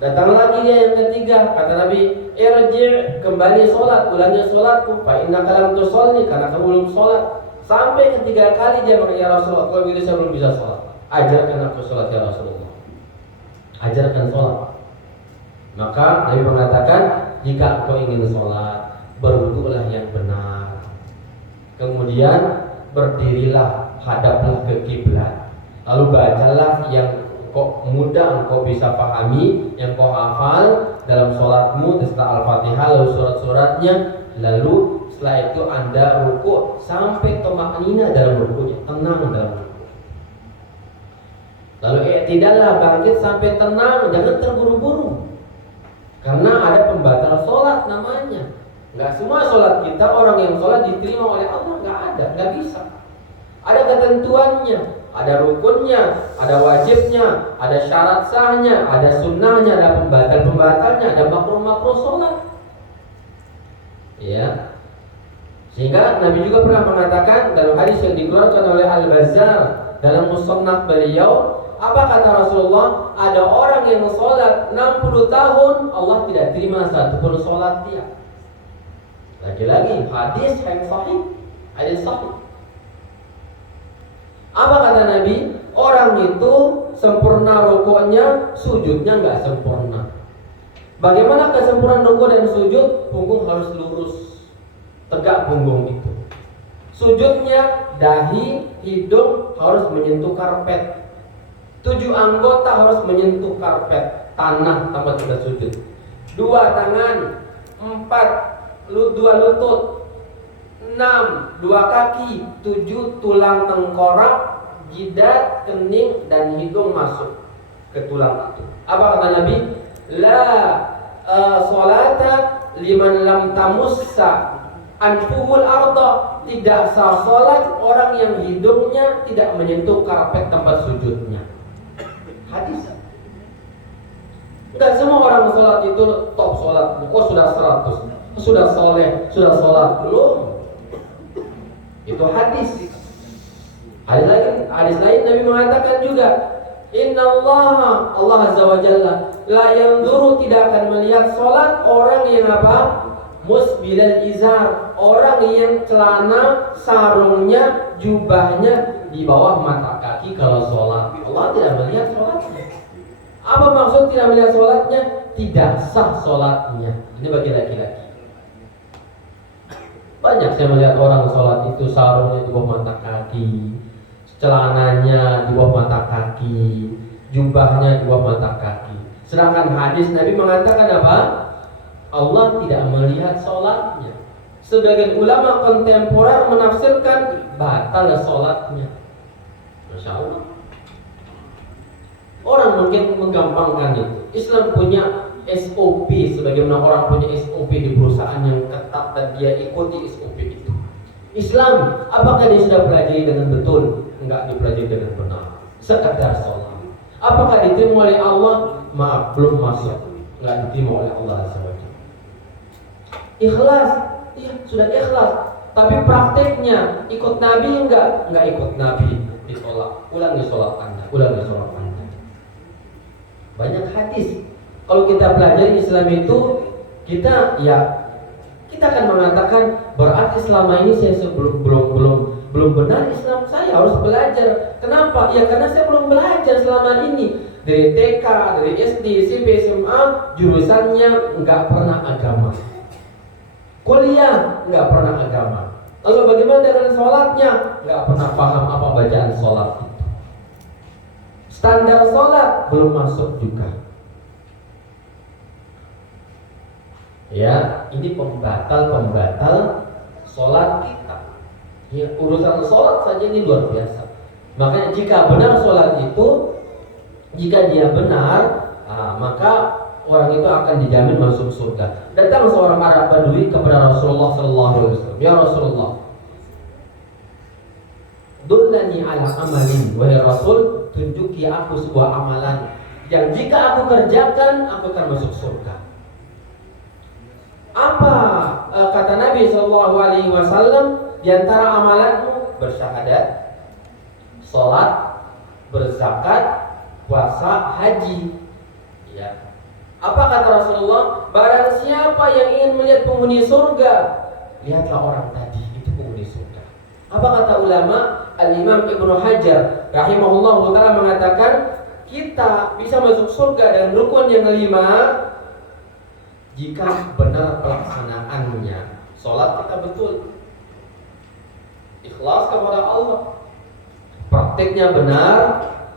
Datang lagi dia yang ketiga. Kata Nabi, irji, kembali sholat, ulangi sholatmu. Fa innaka lam tusolli, karena kamu belum sholat. Sampai ketiga kali dia mengatakan, ya Rasulullah, kalau begitu saya belum bisa sholat. Ajarkan aku sholat ya Rasulullah. Ajarkan sholat. Maka Nabi mengatakan, jika engkau ingin sholat, berwudulah yang benar. Kemudian berdirilah, hadaplah ke kiblat. Lalu bacalah yang kok mudah engkau bisa pahami, yang kau hafal dalam sholatmu, setelah Al-Fatihah lalu surat-suratnya. Lalu setelah itu Anda ruku sampai tumaknina dalam rukunya, tenang dalam ruku. Lalu i'tidallah, bangkit sampai tenang, jangan terburu-buru. Karena ada pembatal sholat namanya. Nggak semua sholat kita, orang yang sholat diterima oleh Allah, nggak ada, nggak bisa. Ada ketentuannya, ada rukunnya, ada wajibnya, ada syarat sahnya, ada sunnahnya, ada pembatal-pembatalnya, ada makruh-makruh sholat. Ya, sehingga Nabi juga pernah mengatakan dalam hadis yang dikeluarkan oleh Al-Bazzar dalam musannaf beliau, Apa kata Rasulullah? Ada orang yang sholat 60 tahun, Allah tidak terima satupun sholat dia. Lagi-lagi hadis yang sahih, hadis sahih. Apa kata Nabi? Orang itu sempurna rukuknya, sujudnya nggak sempurna. Bagaimana kesempurnaan rukuk dan sujud? Punggung harus lurus, tegak punggung itu. Sujudnya dahi, hidung harus menyentuh karpet. 7 anggota harus menyentuh karpet, tanah tempat kita sujud. 2 tangan, 4 2 lutut, 6 2 kaki, 7 tulang tengkorak, jidat, kening dan hidung masuk ke tulang itu. Apa kata Nabi? La salata liman lam tamussa anfuhul arda. Tidak sah salat orang yang hidungnya tidak menyentuh karpet tempat sujudnya. Hadis. Enggak semua orang salat itu top salat. Oh sudah 100, sudah soleh, sudah salat. Belum. Itu hadis. Hadis lain Nabi mengatakan juga, Inna Allah Azza wa Jalla la yanzuru, tidak akan melihat salat orang yang apa? Musbilal izar, orang yang celana sarungnya, jubahnya di bawah mata kaki kalau sholat. Allah tidak melihat sholatnya. Apa maksud tidak melihat sholatnya? Tidak sah sholatnya. Ini bagi laki-laki. Banyak saya melihat orang sholat itu sarungnya di bawah mata kaki, celananya di bawah mata kaki, jubahnya di bawah mata kaki. Sedangkan hadis Nabi mengatakan apa? Allah tidak melihat sholatnya. Sebagian ulama kontemporer menafsirkan batal sholatnya. Masya Allah. Orang mungkin menggampangkan itu. Islam punya SOP, sebagaimana orang punya SOP di perusahaan yang ketat dan dia ikuti SOP itu. Islam, apakah dia sudah pelajari dengan betul? Enggak dipelajari dengan benar. Sekedar sholat. Apakah diterima oleh Allah? Maaf, belum masuk. Enggak diterima oleh Allah SWT. Ikhlas, iya sudah ikhlas. Tapi prakteknya ikut Nabi enggak ikut Nabi, ditolak. Ulangi sholat Anda, ulangi sholat Anda. Banyak hadis. Kalau kita pelajari Islam itu, kita akan mengatakan berarti selama ini saya belum benar Islam saya, harus belajar. Kenapa? Ya karena saya belum belajar selama ini. Dari TK, dari SD, SMP, SMA, jurusannya enggak pernah agama. Kuliah nggak pernah agama. Lalu bagaimana dengan sholatnya? Nggak pernah paham apa bacaan sholat itu. Standar sholat belum masuk juga. Ya, ini pembatal sholat kita. Ya, urusan sholat saja ini luar biasa. Makanya jika benar sholat itu, jika dia benar, maka orang itu akan dijamin masuk surga. Datang seorang Arab Badui kepada Rasulullah SAW. Ya Rasulullah, dullani ala amalin. Wahai Rasul, tunjuki aku sebuah amalan yang jika aku kerjakan, aku akan masuk surga. Apa kata Nabi SAW? Di antara amalanmu bersyahadat, sholat, berzakat, puasa, haji. Ya. Apa kata Rasulullah? Barang siapa yang ingin melihat penghuni surga, lihatlah orang tadi, itu penghuni surga. Apa kata ulama? Al-Imam Ibnu Hajar rahimahullah ta'ala mengatakan, kita bisa masuk surga dengan rukun yang kelima jika benar pelaksanaannya. Sholat kita betul, ikhlas kepada Allah, prakteknya benar,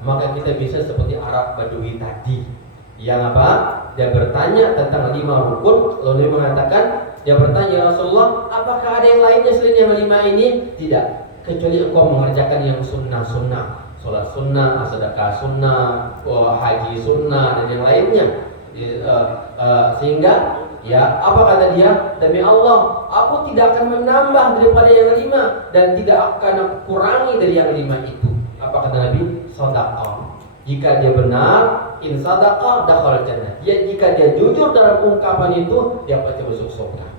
maka kita bisa seperti Arab Badui tadi. Yang apa? Dia bertanya tentang 5 rukun, lalu dia mengatakan, dia bertanya, ya Rasulullah, apakah ada yang lainnya selain yang 5 ini? Tidak, kecuali engkau mengerjakan yang sunnah-sunnah, sholat sunnah, sedekah sunnah, haji sunnah dan yang lainnya. Sehingga, ya apa kata dia? Demi Allah, aku tidak akan menambah daripada yang 5 dan tidak akan aku kurangi dari yang 5 itu. Apa kata Nabi? Shadaqah. Jika dia benar, in sadaqah dakhala jannah. Jika dia jujur dalam ungkapan itu, dia pasti masuk surga.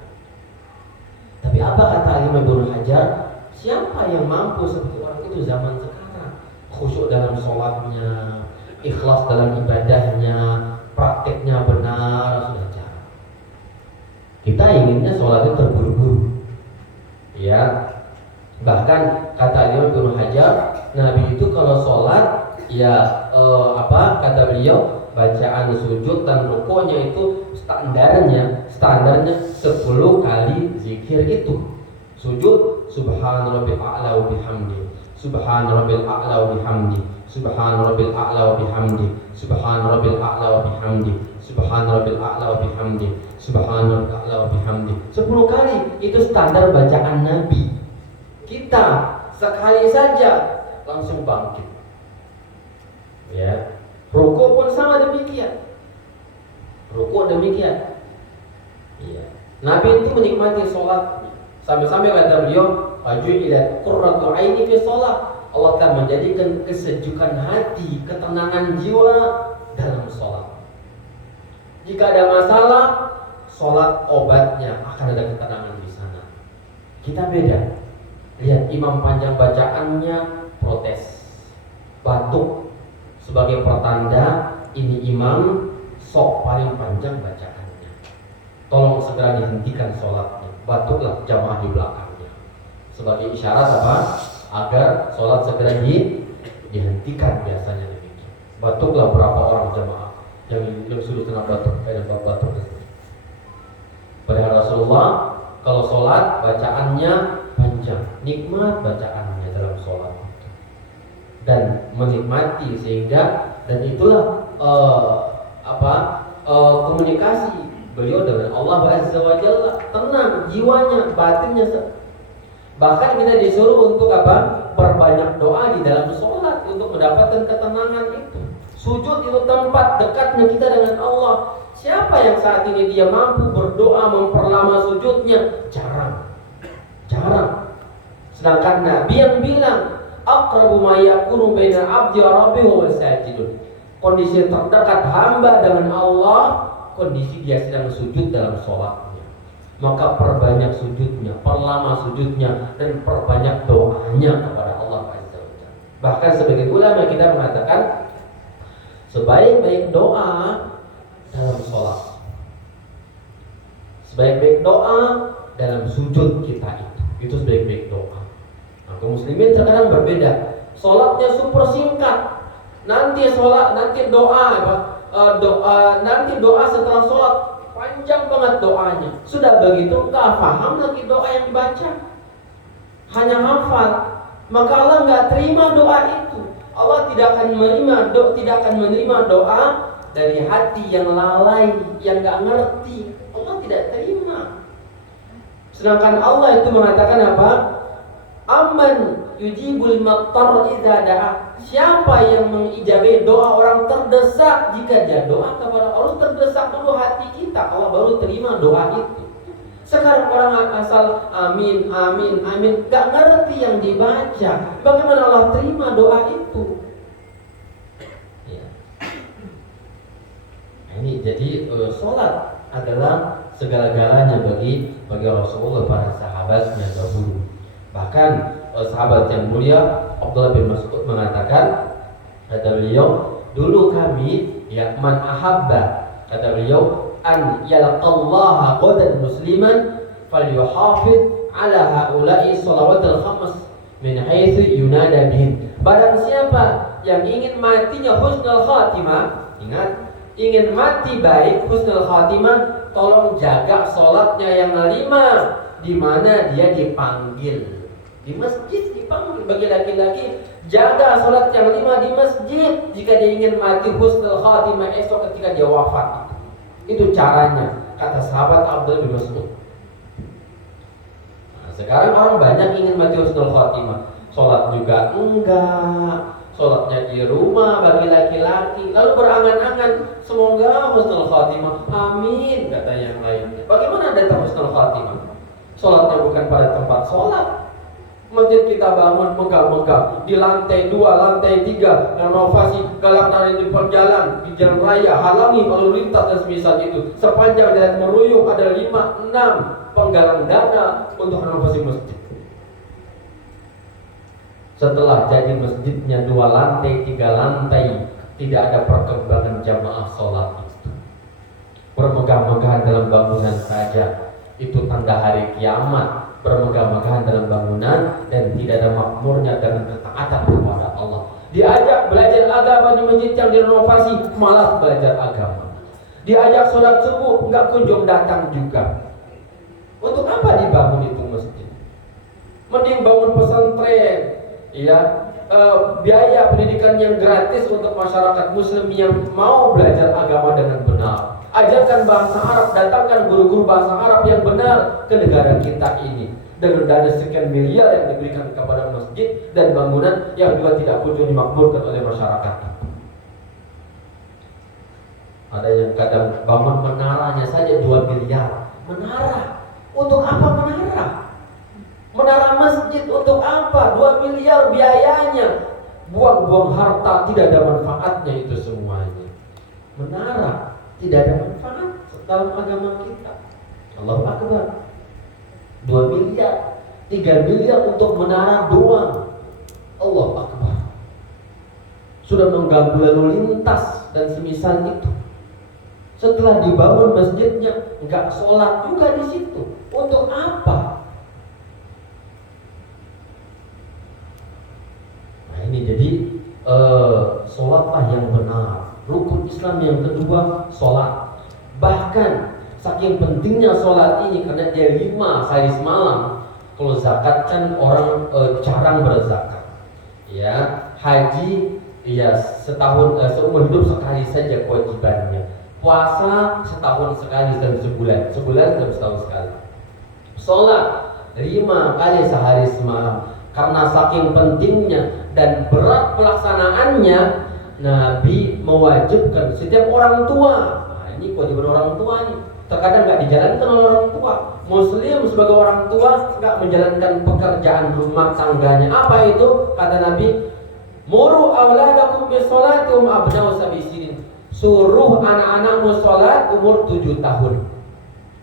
Tapi apa kata Imam Ibnu Hajar? Siapa yang mampu seperti orang itu zaman sekarang? Khusyuk dalam sholatnya, ikhlas dalam ibadahnya, prakteknya benar, sudah jarang. Kita inginnya sholatnya terburu-buru, ya. Bahkan kata Imam Ibnu Hajar, Nabi itu kalau sholat, ya kata beliau, bacaan sujud dan rukuknya itu standarnya 10 kali zikir itu. Sujud subhana rabbil a'la wa bihamdi, subhana rabbil a'la wa bihamdi, subhana rabbil a'la wa bihamdi, subhana rabbil a'la wa bihamdi, subhana rabbil a'la wa bihamdi, subhana rabbil a'la wa bihamdi. 10 kali itu standar bacaan Nabi. Kita sekali saja langsung bangkit. Ya. Rukuk pun sama demikian. Rukuk demikian. Iya. Nabi itu menikmati sholatnya. Sampai-sampai kata beliau, "Waju'ilat qurratu aini fi sholat." Allah akan menjadikan kesejukan hati, ketenangan jiwa dalam sholat. Jika ada masalah, sholat obatnya, akan ada ketenangan di sana. Kita beda. Lihat imam panjang bacaannya, protes, batuk sebagai pertanda ini imam sok paling panjang bacaannya. Tolong segera dihentikan sholatnya. Batuklah jamaah di belakangnya sebagai isyarat apa? Agar sholat segera dihentikan, biasanya demikian. Batuklah berapa orang jamaah yang sudah kena batuk, kayak batuk. Padahal Rasulullah kalau sholat bacaannya panjang, nikmat bacaannya dalam sholat dan menikmati, sehingga dan itulah komunikasi beliau dengan Allah Azza wa Jalla, tenang jiwanya, batinnya. Bahkan kita disuruh untuk perbanyak doa di dalam sholat untuk mendapatkan ketenangan itu. Sujud itu tempat dekatnya kita dengan Allah. Siapa yang saat ini dia mampu berdoa memperlama sujudnya? Jarang. Sedangkan Nabi yang bilang, aqrabu ma yakunu bainal abdi wa rabbihi wa sajidun. Kondisi terdekat hamba dengan Allah, kondisi dia sedang sujud dalam sholatnya. Maka perbanyak sujudnya, perlama sujudnya, dan perbanyak doanya kepada Allah Azza wa Jalla. Bahkan sebagian ulama kita mengatakan sebaik-baik doa dalam sholat, sebaik-baik doa dalam sujud kita itu sebaik-baik doa. Nah, kaum muslimin terkadang berbeda. Sholatnya super singkat. Nanti doa setelah sholat panjang banget doanya. Sudah begitu nggak paham lagi doa yang dibaca, hanya hafal. Maka Allah nggak terima doa itu. Allah tidak akan menerima doa dari hati yang lalai, yang nggak ngerti. Allah tidak terima. Sedangkan Allah itu mengatakan apa? Amman yujibul mattar idza da'a. Siapa yang mengijabai doa orang terdesak? Jika dia doa kepada Allah, terdesak dulu hati kita, Allah baru terima doa itu. Sekarang orang asal amin, gak ngerti yang dibaca. Bagaimana Allah terima doa itu? Ya. Nah, ini jadi sholat adalah segala-galanya bagi Rasulullah, para sahabatnya dahulu. Bahkan sahabat yang mulia Abdullah bin Mas'ud mengatakan, kata beliau, dulu kami man ahabba, kata beliau, an yalqallaha qadan musliman falyuhafid ala haula'i shalawatul khams min haitsu yunada bihim. Barang siapa yang ingin matinya husnul khatimah, ingat, ingin mati baik husnul khatimah, tolong jaga sholatnya yang 5 di mana dia dipanggil. Di masjid dipanggil. Bagi laki-laki, jaga sholat yang 5 di masjid jika dia ingin mati husnul khatimah esok ketika dia wafat. Itu caranya, kata sahabat Abdullah bin Mas'ud. Nah, sekarang orang banyak ingin mati husnul khatimah, sholat juga enggak, sholatnya di rumah bagi laki-laki, lalu berangan-angan semoga husnul khatimah, amin, kata yang lainnya. Bagaimana datang husnul khatimah? Sholatnya bukan pada tempat sholat. Masjid kita bangun megah-megah di lantai 2, lantai 3, renovasi, galak-galak di perjalanan, di jalan raya, halangi lalu lintas dan semisal itu. Sepanjang jalan meruyuk ada 5-6 penggalang dana untuk renovasi masjid. Setelah jadi masjidnya 2 lantai, 3 lantai, tidak ada perkembangan jamaah sholat itu. Bermegah-megahan dalam bangunan saja itu tanda hari kiamat. Bermegah-megahan dalam bangunan dan tidak ada makmurnya dan ketaatan kepada Allah. Diajak belajar agama di masjid yang direnovasi, malas belajar agama. Diajak sholat subuh, nggak kunjung datang juga. Untuk apa dibangun itu masjid? Mending bangun pesantren, ya, biaya pendidikan yang gratis untuk masyarakat muslim yang mau belajar agama dengan benar. Ajarkan bahasa Arab, datangkan guru-guru bahasa Arab yang benar ke negara kita ini. Dengan dana sekian miliar yang diberikan kepada masjid dan bangunan yang juga tidak kunjung dimakmurkan oleh masyarakat. Ada yang kadang bangun menaranya saja 2 miliar. Menara, untuk apa menara? Menara masjid untuk apa? 2 miliar biayanya. Buang-buang harta, tidak ada manfaatnya itu semuanya. Menara tidak ada manfaat dalam agama kita. Allahu Akbar. 2 miliar, 3 miliar untuk menara doang. Allahu Akbar. Sudah mengganggu lalu lintas dan semisal itu. Setelah dibangun masjidnya, nggak sholat juga di situ. Untuk apa? Nah ini jadi sholatlah yang benar. Rukun Islam yang kedua, sholat. Bahkan saking pentingnya sholat ini karena dia 5 sehari semalam. Kalau zakat kan orang jarang berzakat. Ya, haji ya setahun seumur hidup sekali saja kewajibannya. Puasa setahun sekali dalam sebulan dalam setahun sekali. Sholat 5 kali sehari semalam. Karena saking pentingnya dan berat pelaksanaannya, Nabi mewajibkan setiap orang tua. Nah, ini kewajiban orang tua nih. Terkadang nggak dijalankan oleh orang tua. Muslim sebagai orang tua nggak menjalankan pekerjaan rumah tangganya. Apa itu? Kata Nabi, muru auladakum bisolati abna'u sab'in. Suruh anak-anakmu sholat umur 7 tahun.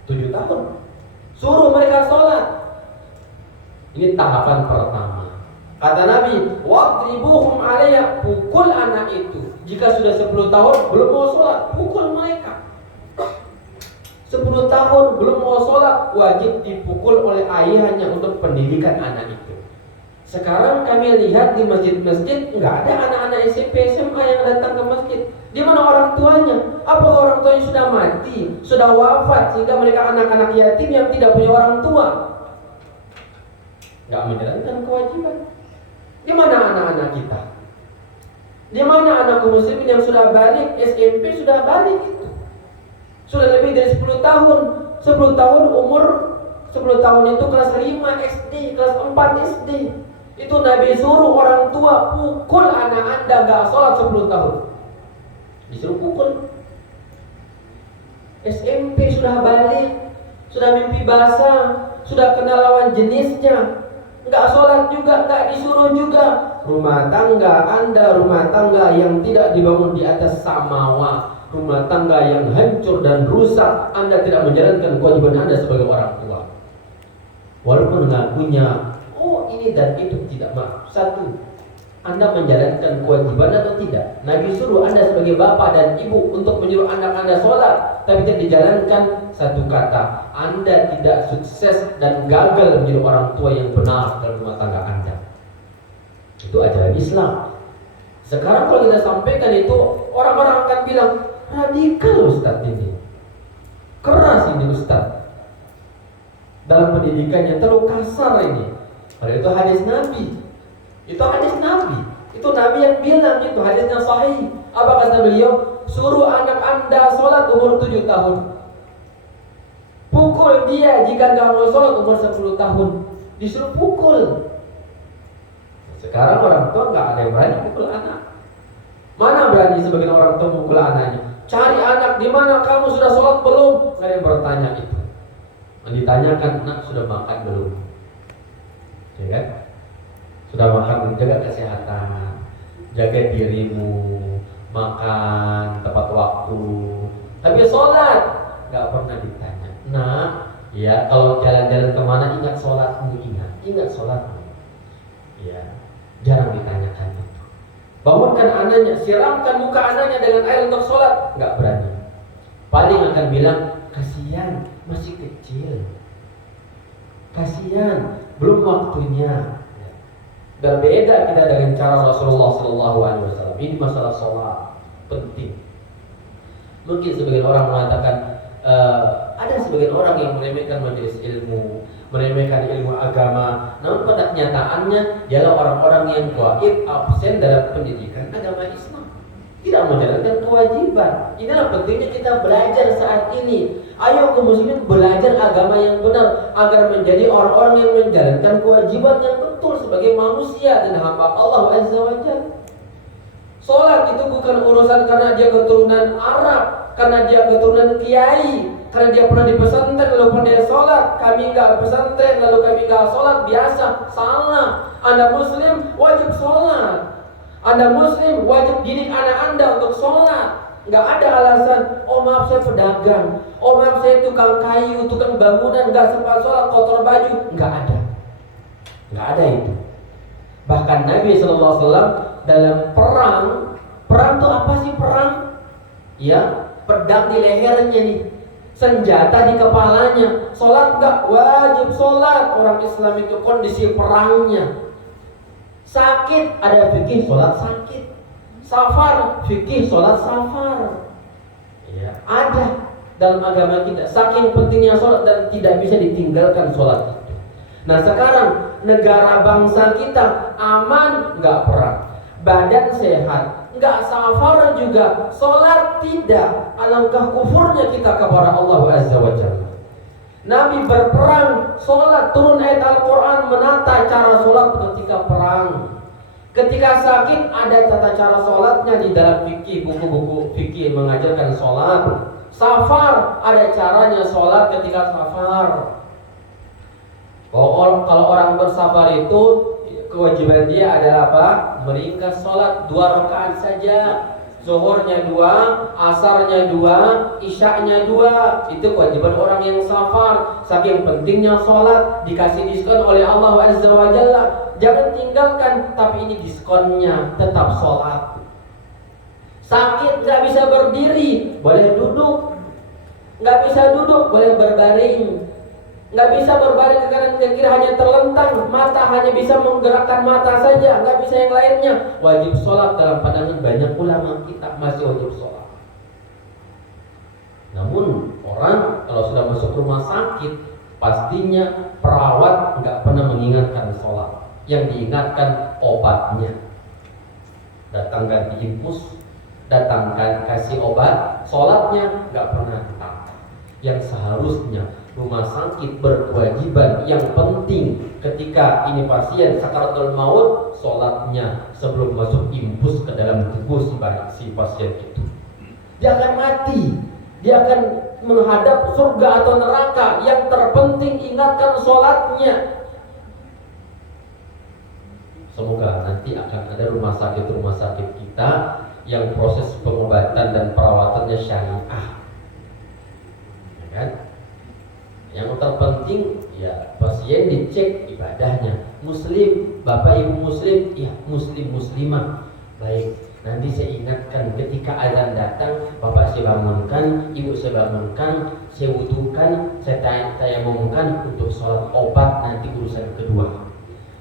7 tahun. Suruh mereka sholat. Ini tahapan pertama. Kata Nabi, wadribuhum alayya, pukul anak itu. Jika sudah 10 tahun belum mau sholat, pukul mereka. 10 tahun belum mau sholat, wajib dipukul oleh ayahnya untuk pendidikan anak itu. Sekarang kami lihat di masjid-masjid nggak ada anak-anak SMP, SMA yang datang ke masjid. Di mana orang tuanya? Apa orang tuanya sudah mati, sudah wafat sehingga mereka anak-anak yatim yang tidak punya orang tua? Nggak menjalankan kewajiban. Di mana anak-anak kita? Di mana anak muslimin yang sudah balik SMP sudah balik itu? Sudah lebih dari 10 tahun. 10 tahun umur 10 tahun itu kelas 5 SD, kelas 4 SD. Itu Nabi suruh orang tua pukul anak anda gak sholat 10 tahun. Disuruh pukul. SMP sudah balik, sudah mimpi basah, sudah kenal lawan jenisnya, gak sholat juga, gak disuruh juga. Rumah tangga anda, rumah tangga yang tidak dibangun di atas samawa, rumah tangga yang hancur dan rusak, anda tidak menjalankan kewajiban anda sebagai orang tua. Walaupun mengakunya ini dan itu, tidak, maaf. Satu, anda menjalankan kewajiban atau tidak? Nabi suruh anda sebagai bapak dan ibu untuk menyuruh anak anda sholat, tapi tidak dijalankan. Satu kata, anda tidak sukses dan gagal menjadi orang tua yang benar dalam rumah tangga anda. Itu ajaran Islam. Sekarang kalau kita sampaikan itu, orang-orang akan bilang, radikal Ustaz ini, keras ini Ustaz, dalam pendidikannya terlalu kasar ini. Padahal itu hadis Nabi. Itu hadis Nabi. Itu Nabi yang bilang, itu hadisnya sahih. Apa kata beliau? Suruh anak anda sholat umur 7 tahun. Pukul dia jika nggak mau sholat umur 10 tahun. Disuruh pukul. Sekarang orang tua nggak ada yang berani pukul anak. Mana berani sebagian orang tua pukul anaknya? Cari anak, di mana kamu sudah sholat belum? Nggak ada yang bertanya itu. Ditanyakan, nak sudah makan belum? Ya kan? Sudah makan, jaga kesehatan, jaga dirimu, makan tepat waktu. Tapi sholat nggak pernah ditanya. Nah, ya kalau jalan-jalan kemana ingat sholatmu, ingat sholatmu. Ya, jarang ditanyakan itu. Bangunkan anaknya, siramkan muka anaknya dengan air untuk sholat, nggak berani. Paling akan bilang, kasihan, masih kecil, kasihan, belum waktunya. Berbeda kita dengan cara Rasulullah SAW. Ini masalah sholat penting. Mungkin sebagian orang mengatakan, ada sebagian orang yang meremehkan majelis ilmu, meremehkan ilmu agama. Namun pada kenyataannya ialah orang-orang yang gaib, absen dalam pendidikan agama Islam, tidak menjalankan kewajiban. Inilah pentingnya kita belajar saat ini. Ayo kaum muslimin belajar agama yang benar agar menjadi orang-orang yang menjalankan kewajiban yang betul sebagai manusia dan hamba Allah Azza wa Jalla. Sholat itu bukan urusan karena dia keturunan Arab, karena dia keturunan kiai, karena dia pernah di pesantren lalu pernah dia sholat. Kami enggak pesantren lalu kami enggak sholat, biasa. Salah. Anda muslim wajib sholat. Anda muslim wajib didik anak Anda untuk sholat. Enggak ada alasan, oh maaf saya pedagang, oh maaf saya tukang kayu, tukang bangunan, enggak sempat sholat, kotor baju. Enggak ada. Enggak ada itu. Bahkan Nabi SAW dalam perang itu apa sih perang? Ya, pedang di lehernya nih, senjata di kepalanya. Sholat enggak? Wajib sholat. Orang Islam itu kondisi perangnya. Sakit, ada fikih sholat sakit. Safar, fikih sholat safar. Ya, ada dalam agama kita. Saking pentingnya sholat dan tidak bisa ditinggalkan sholat itu. Nah sekarang negara bangsa kita aman, nggak perang, badan sehat, nggak safar juga, sholat tidak. Alangkah kufurnya kita kepada Allah Azza wa Jalla. Nabi berperang, sholat, turun ayat Al-Quran menata cara sholat ketika perang. Ketika sakit ada tata cara sholatnya di dalam fikih, buku-buku fikih mengajarkan sholat. Safar ada caranya sholat ketika safar. Kalau orang bersafar itu kewajiban dia adalah apa? Meringkas sholat 2 rakaat saja. Zuhurnya 2, asarnya 2, isyaknya 2. Itu kewajiban orang yang safar. Saking pentingnya sholat, dikasih diskon oleh Allah Azza wa Jalla. Jangan tinggalkan, tapi ini diskonnya, tetap sholat. Sakit nggak bisa berdiri, boleh duduk. Nggak bisa duduk, boleh berbaring. Nggak bisa berbaring ke kanan ke kiri, hanya terlentang, mata hanya bisa menggerakkan mata saja, nggak bisa yang lainnya. Wajib sholat dalam pandangan banyak ulama kita, masih wajib sholat. Namun orang kalau sudah masuk rumah sakit, pastinya perawat nggak pernah mengingatkan sholat. Yang diingatkan obatnya. Datangkan infus, datangkan kasih obat, sholatnya nggak pernah ditata. Yang seharusnya rumah sakit berkewajiban yang penting ketika ini pasien sakaratul maut, sholatnya sebelum masuk infus ke dalam tubuh si pasien itu. Dia akan mati, dia akan menghadap surga atau neraka. Yang terpenting ingatkan sholatnya. Semoga nanti akan ada rumah sakit kita yang proses pengobatan dan perawatannya syariah, ya kan? Yang terpenting ya pasien dicek ibadahnya. Muslim, bapak ibu muslim, ya muslim muslimah. Baik, nanti saya ingatkan ketika azan datang, bapak saya bangunkan, ibu saya bangunkan, saya wudukan, saya tayamumkan untuk sholat obat nanti urusan kedua.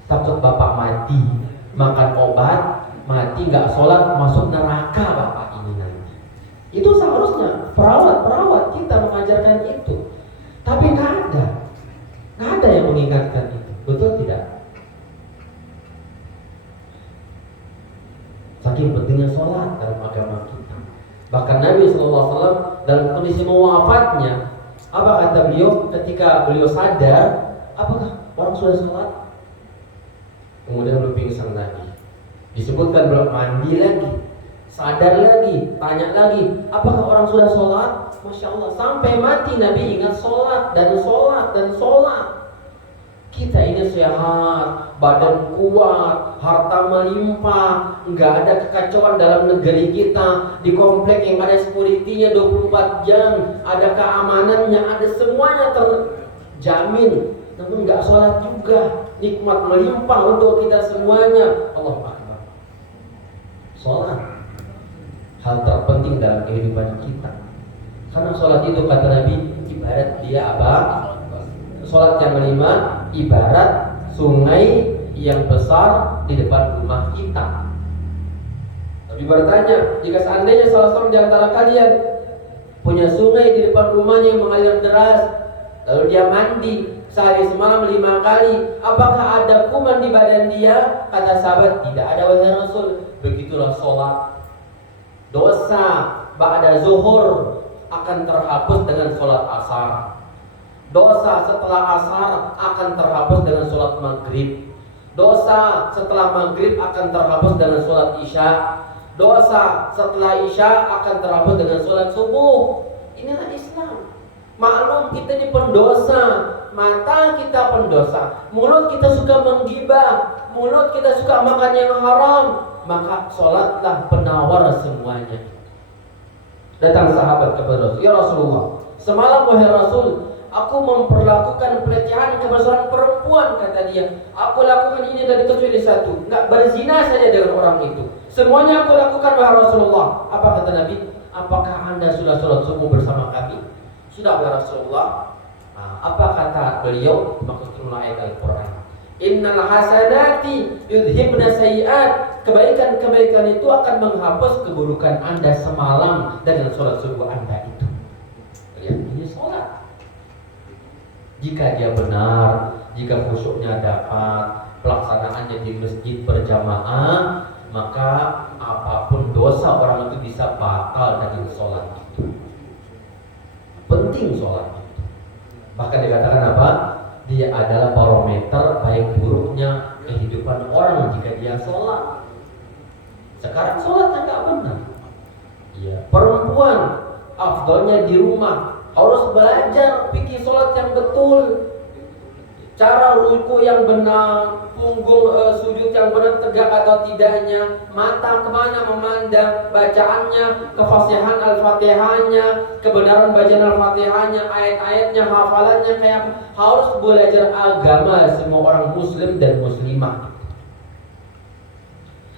Takut bapak mati, makan obat, mati nggak sholat, masuk neraka bapak ini nanti. Itu seharusnya perawat kita mengajarkan itu. Tapi nggak ada yang mengingatkan itu, betul tidak? Saking pentingnya sholat dalam agama kita. Bahkan Nabi SAW dalam kondisi mewafatnya, apa kata beliau ketika beliau sadar? Apakah orang sudah sholat? Kemudian belum pingsan lagi. Disebutkan belum mandi lagi, sadar lagi, tanya lagi, apakah orang sudah sholat? Masya Allah, sampai mati Nabi ingat sholat dan sholat dan sholat. Kita ini sehat, badan kuat, harta melimpah, nggak ada kekacauan dalam negeri kita. Di komplek yang ada security-nya 24 jam, ada keamanannya, ada semuanya terjamin. Namun nggak sholat juga, nikmat melimpah untuk kita semuanya. Allahu Akbar. Sholat hal terpenting dalam kehidupan kita. Karena sholat itu kata Nabi ibarat dia apa? Sholat yang kelima ibarat sungai yang besar di depan rumah kita. Nabi bertanya, jika seandainya salah seorang di antara kalian punya sungai di depan rumahnya yang mengalir deras, lalu dia mandi sehari semalam 5 kali, apakah ada kuman di badan dia? Kata sahabat, tidak ada wahai Rasul. Begitulah sholat. Dosa ba'da zuhur akan terhapus dengan sholat asar. Dosa setelah asar akan terhapus dengan sholat maghrib. Dosa setelah maghrib akan terhapus dengan sholat isya. Dosa setelah isya akan terhapus dengan sholat subuh. Inilah Islam. Maklum kita ini pendosa, mata kita pendosa, mulut kita suka menggibah, mulut kita suka makan yang haram, maka sholatlah penawar semuanya. Datang sahabat kepada Rasul, ya Rasulullah, semalam wahai Rasul, aku memperlakukan pelecehan kepada seorang perempuan, kata dia. Aku lakukan ini dari kecuali satu, nggak berzina saja dengan orang itu. Semuanya aku lakukan wahai Rasulullah. Apa kata Nabi? Apakah anda sudah sholat subuh bersama kami? Sudah wahai Rasulullah. Apa kata beliau? Maksudnya ayat Al-Quran. Innal hasanati yudhibna sayiat. Kebaikan-kebaikan itu akan menghapus keburukan anda semalam dengan sholat subuh anda itu. Lihat, ini sholat. Jika dia benar, jika khusyuknya dapat, pelaksanaannya di masjid berjamaah, maka apapun dosa orang itu bisa batal dari sholat itu. Penting sholat itu. Bahkan dikatakan apa? Dia adalah barometer baik buruknya kehidupan orang jika dia sholat. Sekarang sholatnya nggak benar. Ya, perempuan afdalnya di rumah harus belajar fikih sholat yang betul. Cara ruku yang benar, punggung sujud yang benar tegak atau tidaknya, mata kemana memandang, bacaannya, kefasihan al-fatihahnya, kebenaran bacaan al-fatihahnya, ayat-ayatnya, hafalannya kayak harus belajar agama semua orang muslim dan muslimah.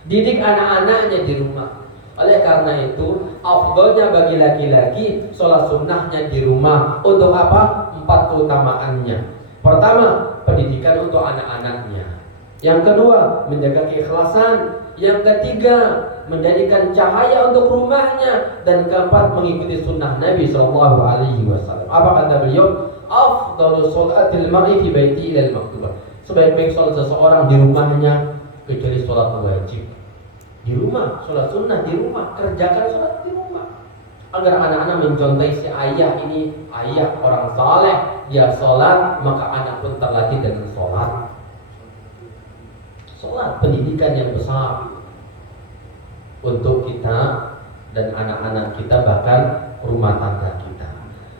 Didik anak-anaknya di rumah. Oleh karena itu, afdolnya bagi laki-laki sholat sunnahnya di rumah. Untuk apa? 4 keutamaannya. Pertama, pendidikan untuk anak-anaknya. Yang kedua, menjaga keikhlasan. Yang ketiga, menjadikan cahaya untuk rumahnya. Dan keempat, mengikuti sunnah Nabi SAW. Apa kata beliau? Afdalus sholatil mar'i fi baiti ilal maktubah. Sebaik-baik sholat seseorang di rumahnya kecuali sholat wajib. Di rumah, sholat sunnah di rumah, kerjakan sholat di rumah. Agar anak-anak mencontohi si ayah ini, ayah orang saleh, dia sholat, maka anak pun terlatih dengan sholat. Sholat pendidikan yang besar untuk kita dan anak-anak kita, bahkan rumah tangga kita.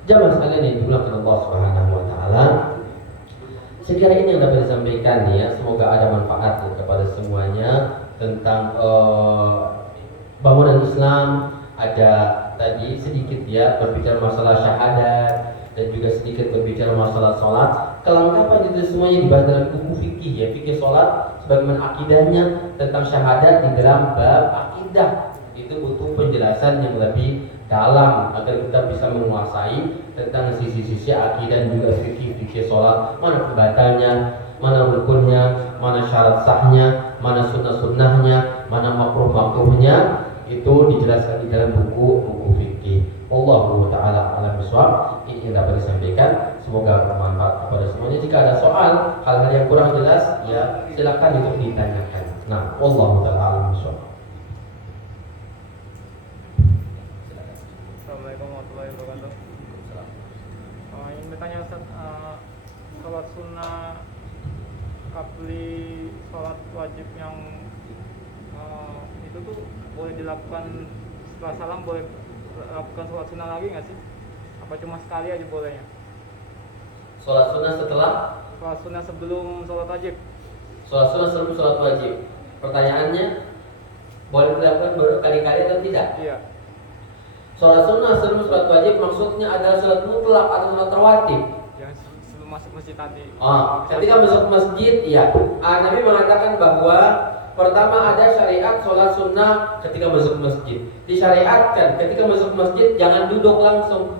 Jamaah sekalian yang dimuliakan Allah Subhanahu wa taala. Sekiranya ini yang dapat disampaikan ya, semoga ada manfaat kepada semuanya tentang bangunan Islam. Ada tadi sedikit ya berbicara masalah syahadat dan juga sedikit berbicara masalah sholat. Kelengkapan itu semuanya dibahas dalam buku fikih ya, fikih sholat sebagaimana akidahnya, tentang syahadat di dalam bab akidah. Itu butuh penjelasan yang lebih dalam agar kita bisa menguasai tentang sisi-sisi akidah dan juga fikih sholat. Mana pembatalnya, mana rukunnya, mana syarat sahnya, mana sunnah-sunnahnya, mana makruh-makruhnya. Itu dijelaskan di dalam buku fikih. Wallahu ta'ala a'lam bishawab. Ini yang dapat disampaikan. Semoga bermanfaat kepada semuanya. Jika ada soal, hal-hal yang kurang jelas, ya silakan untuk ditanyakan. Nah, wallahu ta'ala a'lam bishawab. Assalamualaikum warahmatullahi wabarakatuh. Ingin bertanya Ustaz, sholat sunnah qabli sholat wajib yang itu tuh boleh dilakukan setelah salam, boleh lakukan sholat sunnah lagi nggak sih? Apa cuma sekali aja bolehnya? Sholat sunnah setelah? Sholat sunnah sebelum sholat wajib. Sholat sunnah sebelum sholat wajib. Pertanyaannya, boleh dilakukan berkali-kali atau tidak? Iya. Sholat sunnah sebelum sholat wajib maksudnya adalah sholat mutlak atau sholat rawatib? Yang sebelum masuk masjid tadi. Ketika masuk masjid, ya. Nabi mengatakan bahwa Pertama ada syariat sholat sunnah ketika masuk masjid. Disyariatkan ketika masuk masjid jangan duduk langsung.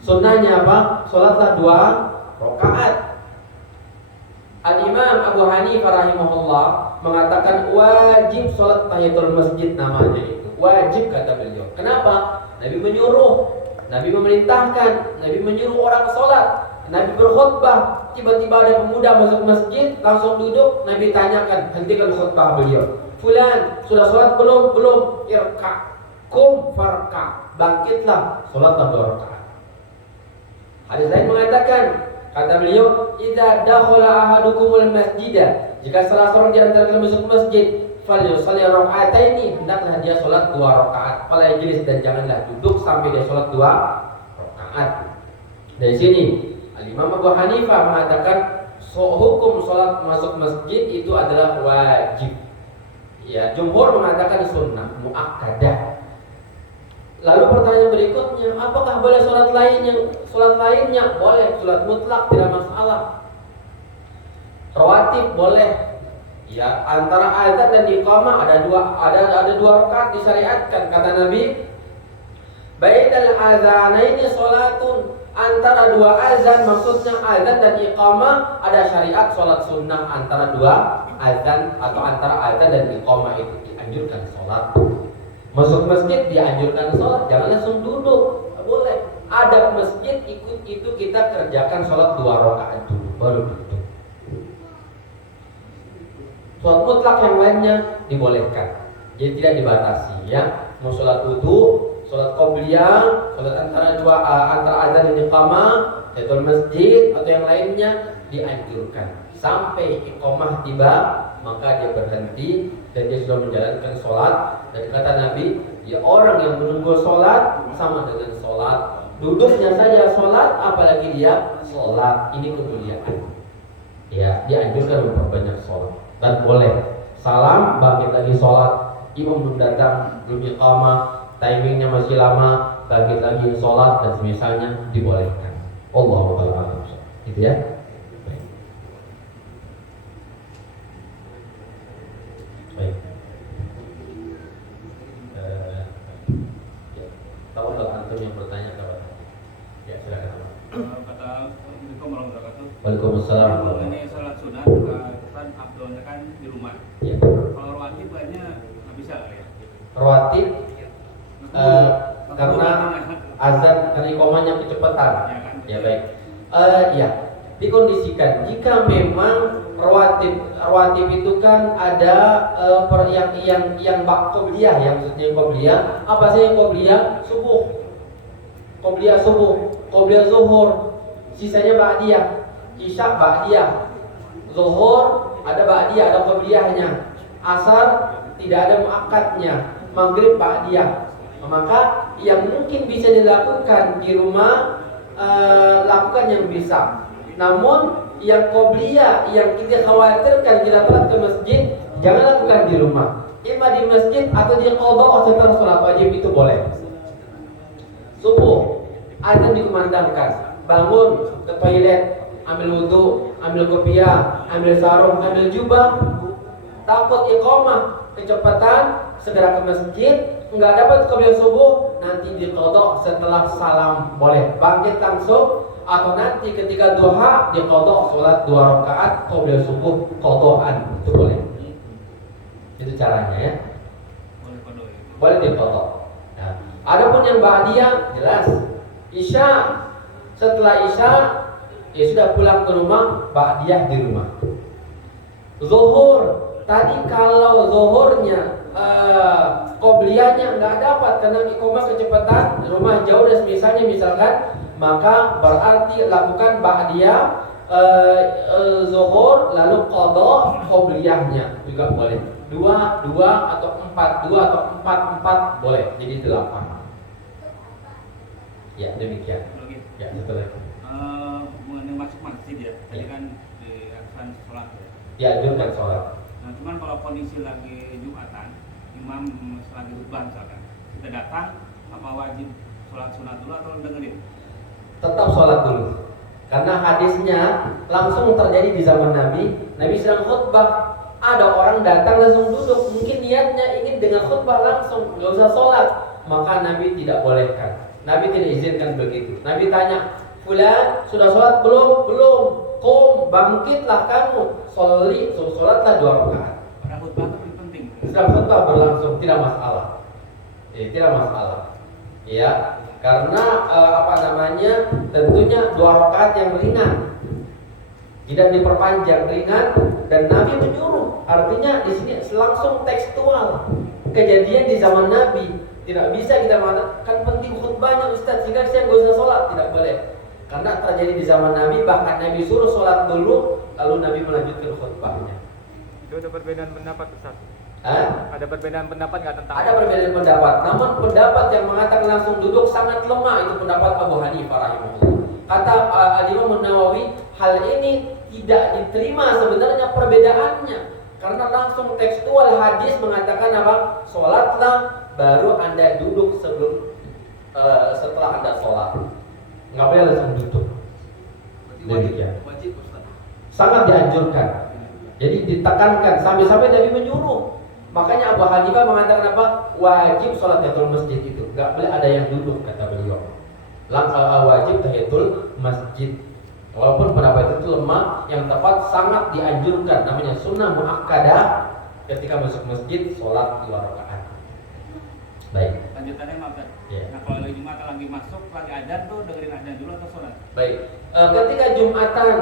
Sunnahnya apa? Sholatlah 2 rakaat. Al-Imam Abu Hanifah rahimahullah mengatakan wajib sholat tahiyatul masjid, namanya itu wajib kata beliau. Kenapa? Nabi menyuruh, Nabi memerintahkan, Nabi menyuruh orang sholat, Nabi berkhutbah. Tiba-tiba ada pemuda masuk masjid, langsung duduk. Nabi tanyakan, hentikan khutbah beliau. Fulan, sudah sholat belum? Belum. Irka, kum farka, bangkitlah, sholatlah 2 rakaat. Hadis lain mengatakan, kata beliau, idza dakhala ahadukumul masjidah, jika salah seorang di antara kalian masuk masjid, falyusalli raka'ataini, hendaklah dia salat 2 rakaat. Fala yajlis, dan janganlah duduk sampai dia salat 2 rakaat. Dari sini Al-Imam Abu Hanifah mengatakan hukum salat masuk masjid itu adalah wajib. Ya, jumhur mengatakan sunnah muakkadah. Lalu pertanyaan berikutnya, apakah boleh sholat lainnya? Sholat lainnya boleh, sholat mutlak tidak masalah. Rawatib boleh. Ya, antara azan dan iqamah ada 2 rakaat disyariatkan. Kata Nabi, bainal azanaini sholatun, antara 2 azan, maksudnya azan dan iqamah ada syariat sholat sunnah. Antara 2 azan atau antara azan dan iqamah itu dianjurkan sholat. Masuk masjid dianjurkan sholat, jangan langsung duduk, tak boleh. Adab masjid ikut itu kita kerjakan sholat 2 rakaat dulu, baru duduk. Sholat mutlak yang lainnya dibolehkan, jadi tidak dibatasi ya. Mau sholat wudu, sholat qobliyah, sholat antara azan dan iqamah, tahiyatul masjid atau yang lainnya dianjurkan. Sampai iqamah tiba, maka dia berhenti dan dia sudah menjalankan sholat. Dan kata Nabi, ya orang yang menunggu sholat sama dengan sholat. Duduknya saja sholat, apalagi dia sholat. Ini kemuliaan. Ya, dianjurkan memperbanyak sholat. Dan boleh salam, bangkit lagi sholat. Imam belum datang, belum iqamah, timingnya masih lama, bangkit lagi sholat dan semisalnya dibolehkan. Allahu a'lam. Gitu ya. Baik. Tahu kalau antum yang bertanya kawan. Ya, silakan. Kata Assalamualaikum warahmatullahi wabarakatuh. Waalaikumsalam. Ini salat sunat kan afdolnya kan di rumah. Ya. Kalau rawatib banyak nggak bisa kali ya. Rawatib karena azan dan iqamahnya kecepatan. Ya baik. Ya, dikondisikan jika memang rawatib itu kan ada yang qobliyah, yang maksudnya qobliyah. Apa sih yang qobliyah? Qobliyah subuh, qobliyah zuhur, sisanya ba'diyah. Isya ba'diyah, zuhur ada ba'diyah, ada qobliyahnya. Asar tidak ada muakkadnya, maghrib ba'diyah. Maka yang mungkin bisa dilakukan di rumah, lakukan yang bisa. Namun yang qobliyah, yang kita khawatirkan kita telat ke masjid, jangan lakukan di rumah. Ima di masjid atau di qadha setelah sholat wajib itu boleh. Subuh, azan dikumandangkan, bangun ke toilet, ambil wudu, ambil kopiah, ambil sarung, ambil jubah. Takut iqamah kecepatan, segera ke masjid. Enggak dapat qobliyah subuh, nanti di qadha setelah salam boleh. Bangkit langsung, atau nanti ketika duha di qadha sholat 2 rakaat qobliyah subuh qadhaan, itu boleh. Itu caranya ya. Boleh di qadha. Nah, adapun yang ba'diyah jelas. Isya, setelah isya ya sudah pulang ke rumah, ba'diyah di rumah. Zuhur, tadi kalau zuhurnya qobliyahnya nggak dapat karena iqamah kecepatan, rumah jauh dan misalkan, maka berarti lakukan ba'diyah zuhur lalu qadha qobliyahnya juga boleh. 2 atau 4 boleh. Jadi 8. Ya, demikian. Ya, betul. Mengenai masuk masjid ya, tadi kan di aksan sholat ya. Ya, jumlah sholat. Nah, cuman kalau kondisi lagi Jumatan, imam lagi khutbah misalkan, kita datang, apa wajib sholat sunat dulu atau dengerin? Tetap sholat dulu. Karena hadisnya langsung terjadi di zaman Nabi. Nabi sedang khutbah, ada orang datang langsung duduk, mungkin niatnya ingin dengan khutbah langsung, nggak usah sholat, maka Nabi tidak bolehkan. Nabi tidak izinkan begitu. Nabi tanya, fulan sudah sholat belum? Belum. Qum, bangkitlah kamu, sholatlah 2 rakaat. Pada khutbah itu lebih penting. Setelah khutbah berlangsung tidak masalah. Tidak masalah. Ya, karena tentunya 2 rakaat yang ringan. Tidak diperpanjang, ringan, dan Nabi menyuruh. Artinya di sini langsung tekstual. Kejadian di zaman Nabi. Tidak bisa kita mengatakan penting khutbahnya Ustaz sehingga saya nggak usah sholat, tidak boleh. Karena terjadi di zaman Nabi, bahkan Nabi suruh sholat dulu, lalu Nabi melanjutkan khutbahnya. Itu ada perbedaan pendapat Ustaz. Ada perbedaan pendapat nggak tentang? Ada perbedaan pendapat. Namun pendapat yang mengatakan langsung duduk sangat lemah, itu pendapat Abu Hanifah rahimahullah. Kata Al-Imam Nawawi, hal ini tidak diterima sebenarnya perbedaannya, karena langsung tekstual hadis mengatakan apa? Sholatlah baru Anda duduk setelah Anda sholat. Nggak boleh langsung duduk. Wajib Ustaz. Sangat dianjurkan. Jadi ditekankan sampai-sampai Nabi menyuruh. Makanya Abu Hanifah mengatakan apa? Wajib sholat tahiyatul masjid itu. Nggak boleh ada yang duduk, kata beliau. Wajib tahiyatul masjid. Walaupun pendapat itu lemah, yang tepat sangat dianjurkan. Namanya sunnah muakkadah ketika masuk masjid sholat 2 rakaat. Baik. Lanjutannya maaf kan? Ya. Nah kalau lagi Jumatan lagi masuk, lagi adzan tuh dengerin adzan dulu atau sholat? Baik. Ketika Jumatan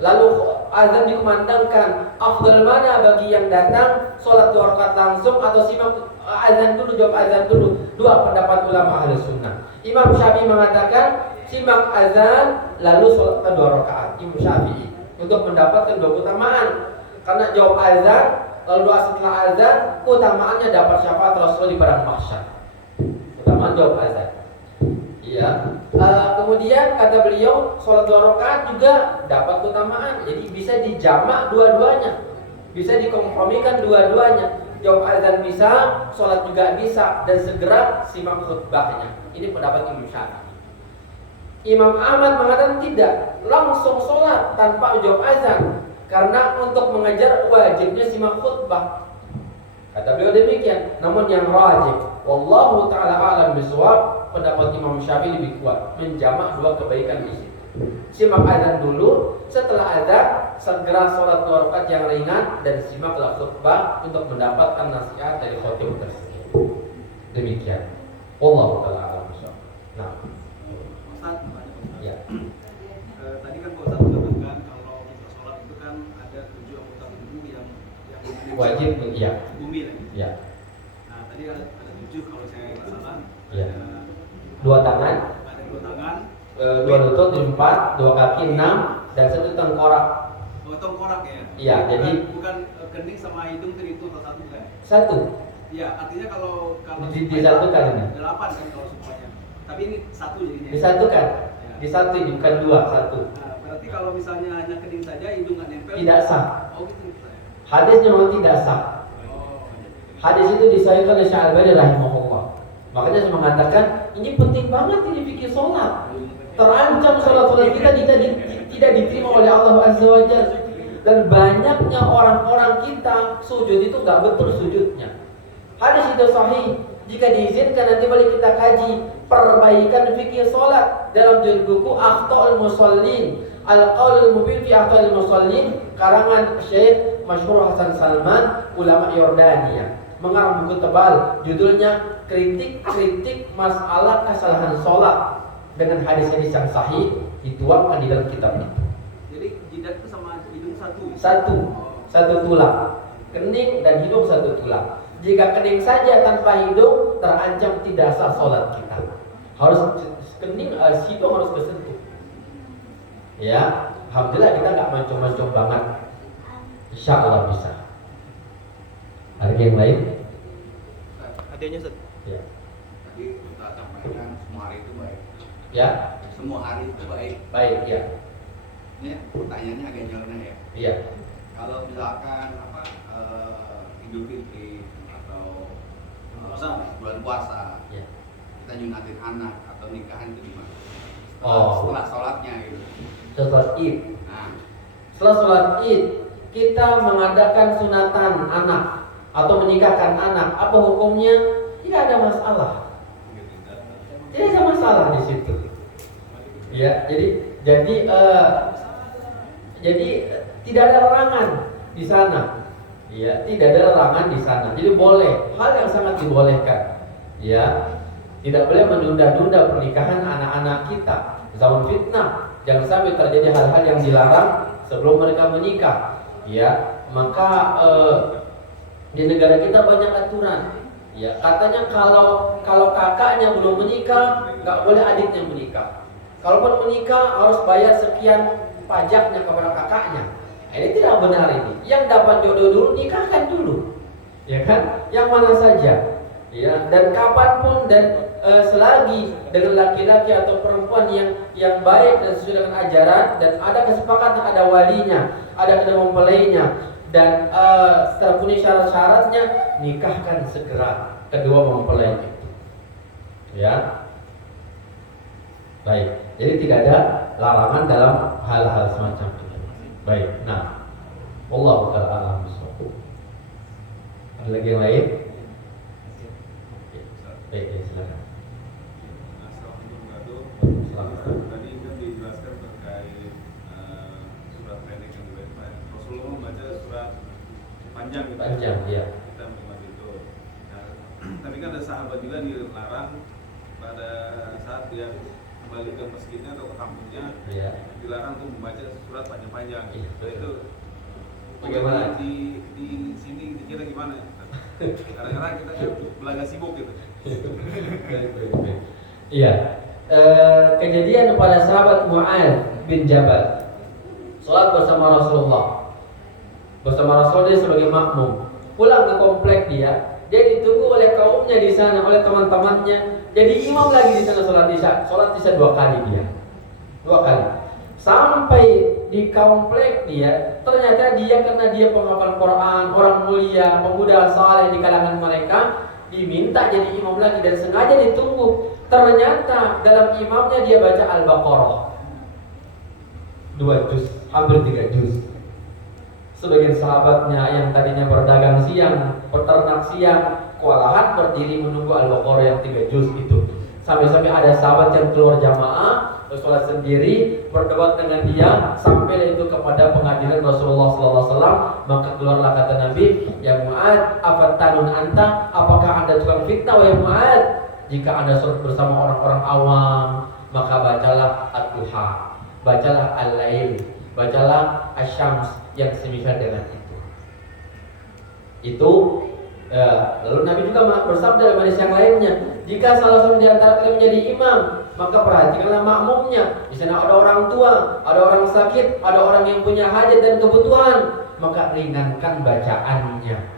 lalu azan dikumandangkan, afdal mana bagi yang datang sholat 2 rakaat langsung atau simak azan dulu, jawab azan dulu? 2 pendapat ulama ahli sunnah. Imam Syafi'i mengatakan simak azan lalu sholat 2 rakaat. Imam Syafi'i untuk mendapatkan 2 keutamaan. Karena jawab azan lalu doa setelah azan, keutamaannya dapat syafaat Rasul di padang mahsyar. Keutamaan jawab azan. Iya. Kemudian kata beliau sholat 2 rakaat juga dapat keutamaan. Jadi bisa dijamak dua-duanya, bisa dikompromikan dua-duanya. Jawab azan bisa, sholat juga bisa, dan segera simak khutbahnya. Ini pendapat Imam Syafi'i. Imam Ahmad mengatakan tidak, langsung sholat tanpa jawab azan, karena untuk mengejar wajibnya simak khutbah. Kata beliau demikian. Namun yang rajih, wallahu taala a'lam bishawab, pendapat Imam Syafi'i lebih kuat, menjamak 2 kebaikan di situ. Simak azan dulu, setelah azan segera sholat 2 rakaat yang ringan dan simaklah khutbah untuk mendapatkan nasihat dari khotib tersebut. Demikian. Wallahu taala a'lam bishawab. Nah, Ustaz, ya. Tadi kan Pak Ustaz mengatakan kalau kita sholat itu kan ada 7 anggota tubuh yang Wajib, ya. bumi lah. Ya. Nah tadi ada 7 kalau saya nggak salah. Ya. Ada 2 tangan, ada 2 tangan, 2 lutut, 4, 2 kaki, 6, dan 1 tengkorak. tengkorak ya. Iya, jadi bukan kening sama hidung itu atau satu kan? 1 Iya, artinya kalau disatukan ini. 8 kan kalau semuanya. Tapi ini 1 jadinya. Disatukan. Disatu, bukan 2, 1. Nah, berarti kalau misalnya hanya kening saja hidung nggak nempel. Tidak sah. Oh gitu. Hadisnya memang tidak sah. Oh. Hadis itu disahihkan oleh Syekh Al-Albani rahimahullah. Makanya saya mengatakan ini penting banget ini fikih sholat. Terancam sholat kita tidak diterima oleh Allah Azza wa Jalla. Dan banyaknya orang-orang kita sujud itu nggak betul sujudnya. Hadis itu sahih. Jika diizinkan nanti balik kita kaji perbaikan fikih sholat dalam judul buku Akhtaul Musallin, Al-Qaul Al-Mubin fi Akhtaul Musallin, karangan Syekh Masyhur Hasan Salman, ulama Yordania. Mengarang buku tebal, judulnya Kritik Masalah Kesalahan Sholat dengan hadis-hadis yang sahih dituangkan di dalam kitab itu. Jadi jidat itu sama hidung Satu tulang. Kening dan hidung 1 tulang. Jika kening saja tanpa hidung, terancam tidak sah sholat kita. Harus kening, hidung harus kesentuh. Ya, alhamdulillah kita nggak mancung-mancung banget. Insya Allah bisa. Ada yang lain? Adanya Ustaz. Ya. Tadi kita sampaikan semua hari itu baik. Ya. Semua hari itu baik. Baik, ya. Ini pertanyaannya agak nyeleneh ya. Iya. Kalau misalkan Idul Fitri atau bulan puasa, Ya. kita nyunatin anak atau nikahan itu gimana? Oh. Setelah sholatnya gitu. Setelah Id. Nah, Setelah sholat Id, kita mengadakan sunatan anak atau menikahkan anak, apa hukumnya? Tidak ada masalah. Tidak ada masalah di situ. Ya, jadi tidak ada larangan di sana. Ya, tidak ada larangan di sana. Jadi boleh, hal yang sangat dibolehkan. Ya, tidak boleh menunda-nunda pernikahan anak-anak kita. Zaman fitnah, jangan sampai terjadi hal-hal yang dilarang sebelum mereka menikah. Ya, maka di negara kita banyak aturan. Ya, katanya kalau kakaknya belum menikah, nggak boleh adiknya menikah. Kalaupun menikah harus bayar sekian pajaknya kepada kakaknya. Ini tidak benar ini. Yang dapat jodoh dulu nikahkan dulu, ya kan? Yang mana saja, ya. Dan kapanpun dan selagi dengan laki-laki atau perempuan yang baik dan sesuai dengan ajaran dan ada kesepakatan, ada walinya, ada kedua mempelainya dan terpenuhi syarat-syaratnya, nikahkan segera kedua mempelai itu. Ya. Baik. Jadi tidak ada larangan dalam hal-hal semacam itu. Baik. Nah, wallahu ta'ala a'lam bishawab. Ada lagi yang lain? Baik, silakan. Tadi kan dijelaskan terkait surat pendek yang dibaca. Rasulullah membaca surat panjang gitu. Panjang, ya. Kita menikmati itu. Nah, tapi kan ada sahabat juga dilarang pada saat dia kembali ke masjidnya atau ke kampungnya, Ya. dilarang untuk membaca surat panjang-panjang. Iya, Nah, itu bagaimana? di sini dikira gimana? Kadang-kadang kita kan belaga sibuk gitu. Iya. Kejadian pada sahabat Mu'adz bin Jabal, sholat bersama Rasulullah. Bersama Rasul dia sebagai makmum. Pulang ke komplek dia ditunggu oleh kaumnya di sana, oleh teman-temannya. Jadi imam lagi di sana sholat isya 2 kali dia. 2 kali. Sampai di komplek dia, ternyata dia karena dia penghafal Quran, orang mulia, pemuda saleh di kalangan mereka, diminta jadi imam lagi dan sengaja ditunggu. Ternyata dalam imamnya dia baca Al-Baqarah 2 juz, hampir 3 juz. Sebagian sahabatnya yang tadinya berdagang siang, peternak siang, kewalahan berdiri menunggu Al-Baqarah yang 3 juz itu. Sampai-sampai ada sahabat yang keluar jamaah, sholat sendiri, berdebat dengan dia, sampai itu kepada pengadilan Rasulullah SAW. Maka keluarlah kata Nabi, ya Mu'adz, afattanun anta, apakah anda tukang fitnah wahai Mu'adz? Jika anda sholat bersama orang-orang awam, maka bacalah Ad-Duha, bacalah Al-Lail, bacalah Asy-Syams yang semisal dengan itu. Lalu Nabi juga bersabda dalam hadis yang lainnya, jika salah satu di antara kalian menjadi imam, maka perhatikanlah makmumnya. Di sana ada orang tua, ada orang sakit, ada orang yang punya hajat dan kebutuhan, maka ringankan bacaannya.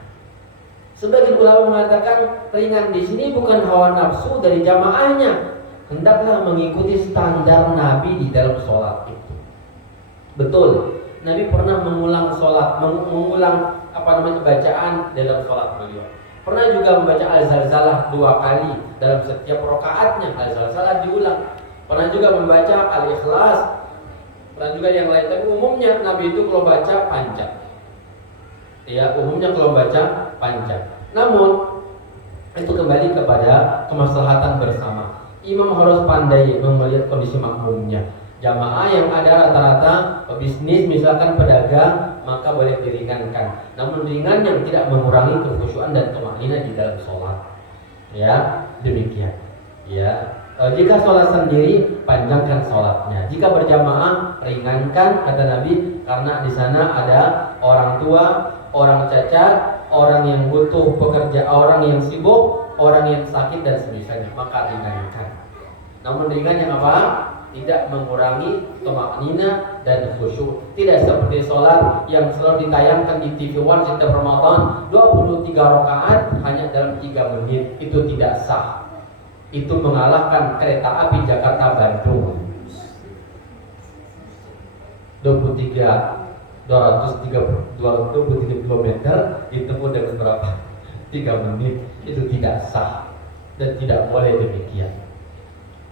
Sebagian ulama mengatakan ringan di sini bukan hawa nafsu dari jamaahnya, hendaklah mengikuti standar Nabi di dalam sholat itu. Betul, Nabi pernah mengulang sholat, mengulang bacaan dalam sholat beliau. Pernah juga membaca Al-Zalzalah 2 kali dalam setiap rakaatnya. Al-Zalzalah diulang. Pernah juga membaca Al-Ikhlas. Pernah juga yang lain. Tapi umumnya Nabi itu kalau baca panjang. Ya, umumnya kalau baca panjang. Namun itu kembali kepada kemaslahatan bersama. Imam harus pandai melihat kondisi makmumnya. Jamaah yang ada rata-rata bisnis, misalkan pedagang, maka boleh diringankan. Namun ringan yang tidak mengurangi kekhusyuan dan tumaninah di dalam sholat. Ya, demikian. Ya, jika sholat sendiri, panjangkan sholatnya. Jika berjamaah, ringankan kata Nabi, karena di sana ada orang tua, orang cacat, orang yang butuh pekerja, orang yang sibuk, orang yang sakit dan semisalnya, maka ringankan. Namun ringan yang apa? Tidak mengurangi tumaninah dan khusyuk. Tidak seperti sholat yang selalu ditayangkan di TV One setiap Ramadan 23 rakaat hanya dalam 3 menit. Itu tidak sah. Itu mengalahkan kereta api Jakarta Bandung 233 km ditempuh dengan berapa? 3 menit. Itu tidak sah dan tidak boleh demikian.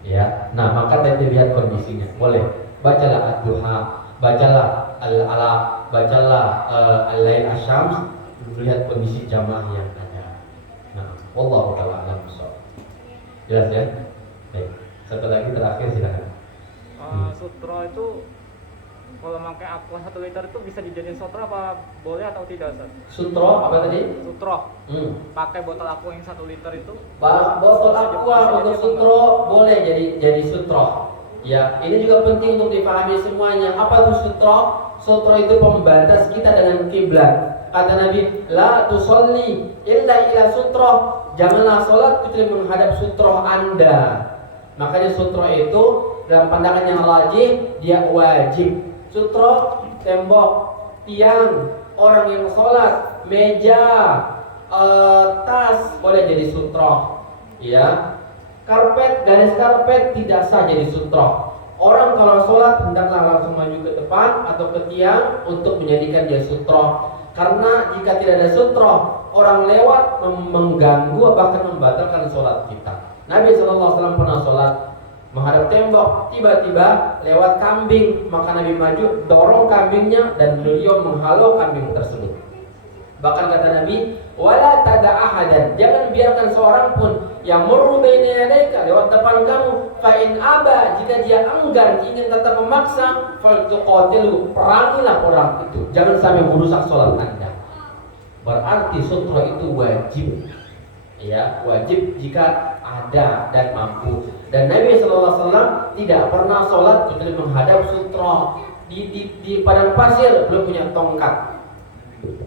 Ya, nah maka tadi lihat kondisinya. Boleh bacalah Ad-Duha, bacalah Al-Alaq, bacalah Al-Lail Asyams, lihat kondisi jamaah yang ada. Nah, wallahu ta'ala a'lam bishawab. Jelas ya? Baik. Satu lagi terakhir silakan. Sutra itu kalau pakai aqua 1 liter itu bisa dijadiin sutra apa boleh atau tidak, Ustaz? Sutro apa tadi? Sutro. Pakai botol aqua yang 1 liter itu. Botol aqua untuk sutro boleh jadi sutro. Ya, ini juga penting untuk dipahami semuanya. Apa itu sutro? Sutro itu pembatas kita dengan kiblat. Kata Nabi, la tusolli illa ila sutro. Janganlah sholat kecuali menghadap sutro Anda. Makanya sutro itu dalam pandangan yang rajih dia wajib. Sutro, tembok, tiang, orang yang sholat, meja, tas boleh jadi sutro. Ya, karpet, garis karpet tidak sah jadi sutro. Orang kalau sholat hendaklah langsung maju ke depan atau ke tiang untuk menjadikan dia sutro. Karena jika tidak ada sutro, orang lewat mengganggu bahkan membatalkan sholat kita. Nabi SAW pernah sholat menghadap tembok, tiba-tiba lewat kambing, maka Nabi maju dorong kambingnya dan beliau menghalau kambing tersebut. Bahkan kata Nabi, wala tada ahadan, jangan biarkan seorang pun yang murru baina yadayka, lewat depan kamu, fa in aba, jika dia enggan ingin tetap memaksa, fal tuqatilu, perangilah orang itu, jangan sampai merusak sholat Anda. Berarti sutra itu wajib. Ya, wajib jika ada dan mampu. Dan Nabi SAW tidak pernah sholat kecuali menghadap sutra. Di padang pasir belum punya tongkat.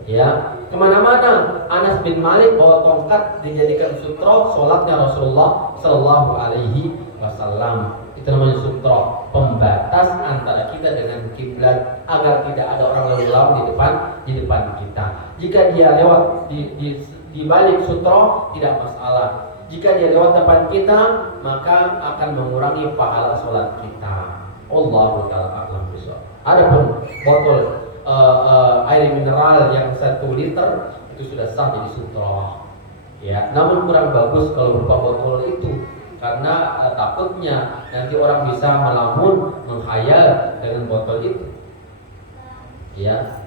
Ya, kemana-mana Anas bin Malik bawa tongkat dijadikan sutra sholatnya Rasulullah Sallallahu Alaihi Wasallam. Itu namanya sutra, pembatas antara kita dengan kiblat agar tidak ada orang lalu lalang di depan kita. Jika dia lewat di balik sutra tidak masalah. Jika dia lewat depan kita, maka akan mengurangi pahala sholat kita. Allahu ta'ala a'lam bishawab. Adapun botol air mineral yang 1 liter itu sudah sah jadi sutra. Ya, namun kurang bagus kalau berupa botol itu karena takutnya nanti orang bisa melamun, menghayal dengan botol itu. Ya,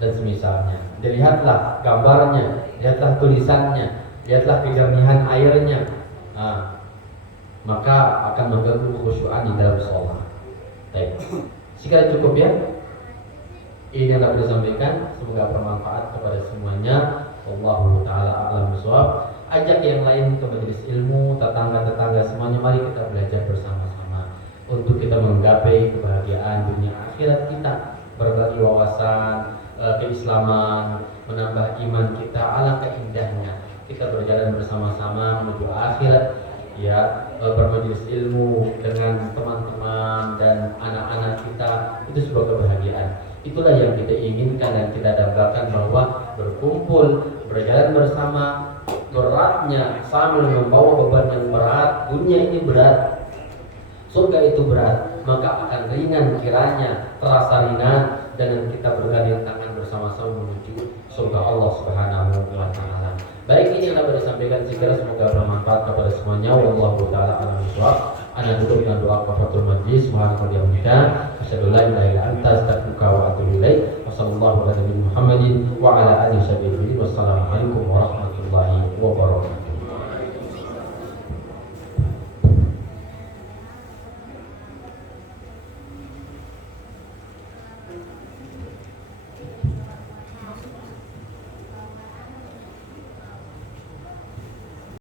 dan semisalnya. Dilihatlah gambarnya, lihatlah tulisannya, lihatlah kejernihan airnya, maka akan mengganggu khusyuan di dalam sholat. Baik, sekian cukup ya. Ini yang dapat disampaikan, semoga bermanfaat kepada semuanya. Wallahu ta'ala a'lam bishawab. Ajak yang lain ke majelis ilmu, tetangga-tetangga semuanya, mari kita belajar bersama-sama untuk kita menggapai kebahagiaan dunia akhirat kita, berbagi wawasan keislaman, menambah iman kita. Alangkah indahnya kita berjalan bersama-sama menuju akhirat, ya, bermajelis ilmu dengan teman-teman dan anak-anak kita, itu sebuah kebahagiaan. Itulah yang kita inginkan dan kita dambakan, bahwa berkumpul, berjalan bersama, beratnya sambil membawa beban yang berat. Dunia ini berat, surga itu berat, maka akan ringan kiranya, terasa ringan dengan kita bergandeng tangan bersama-sama menuju surga Allah Subhanahu wa taala. Baik, ini yang dapat disampaikan, segera semoga bermanfaat kepada semuanya. Wallahu taala a'lam bishawab. Ana tutup dengan doa kafaratul majlis. Subhanallah, asyhadu an la ilaha illa anta, astaghfiruka wa atubu ilaik. Wassallallahu ala nabiyina Muhammadin wa ala alihi wasallam. Wassalamualaikum warahmatullahi wabarakatuh.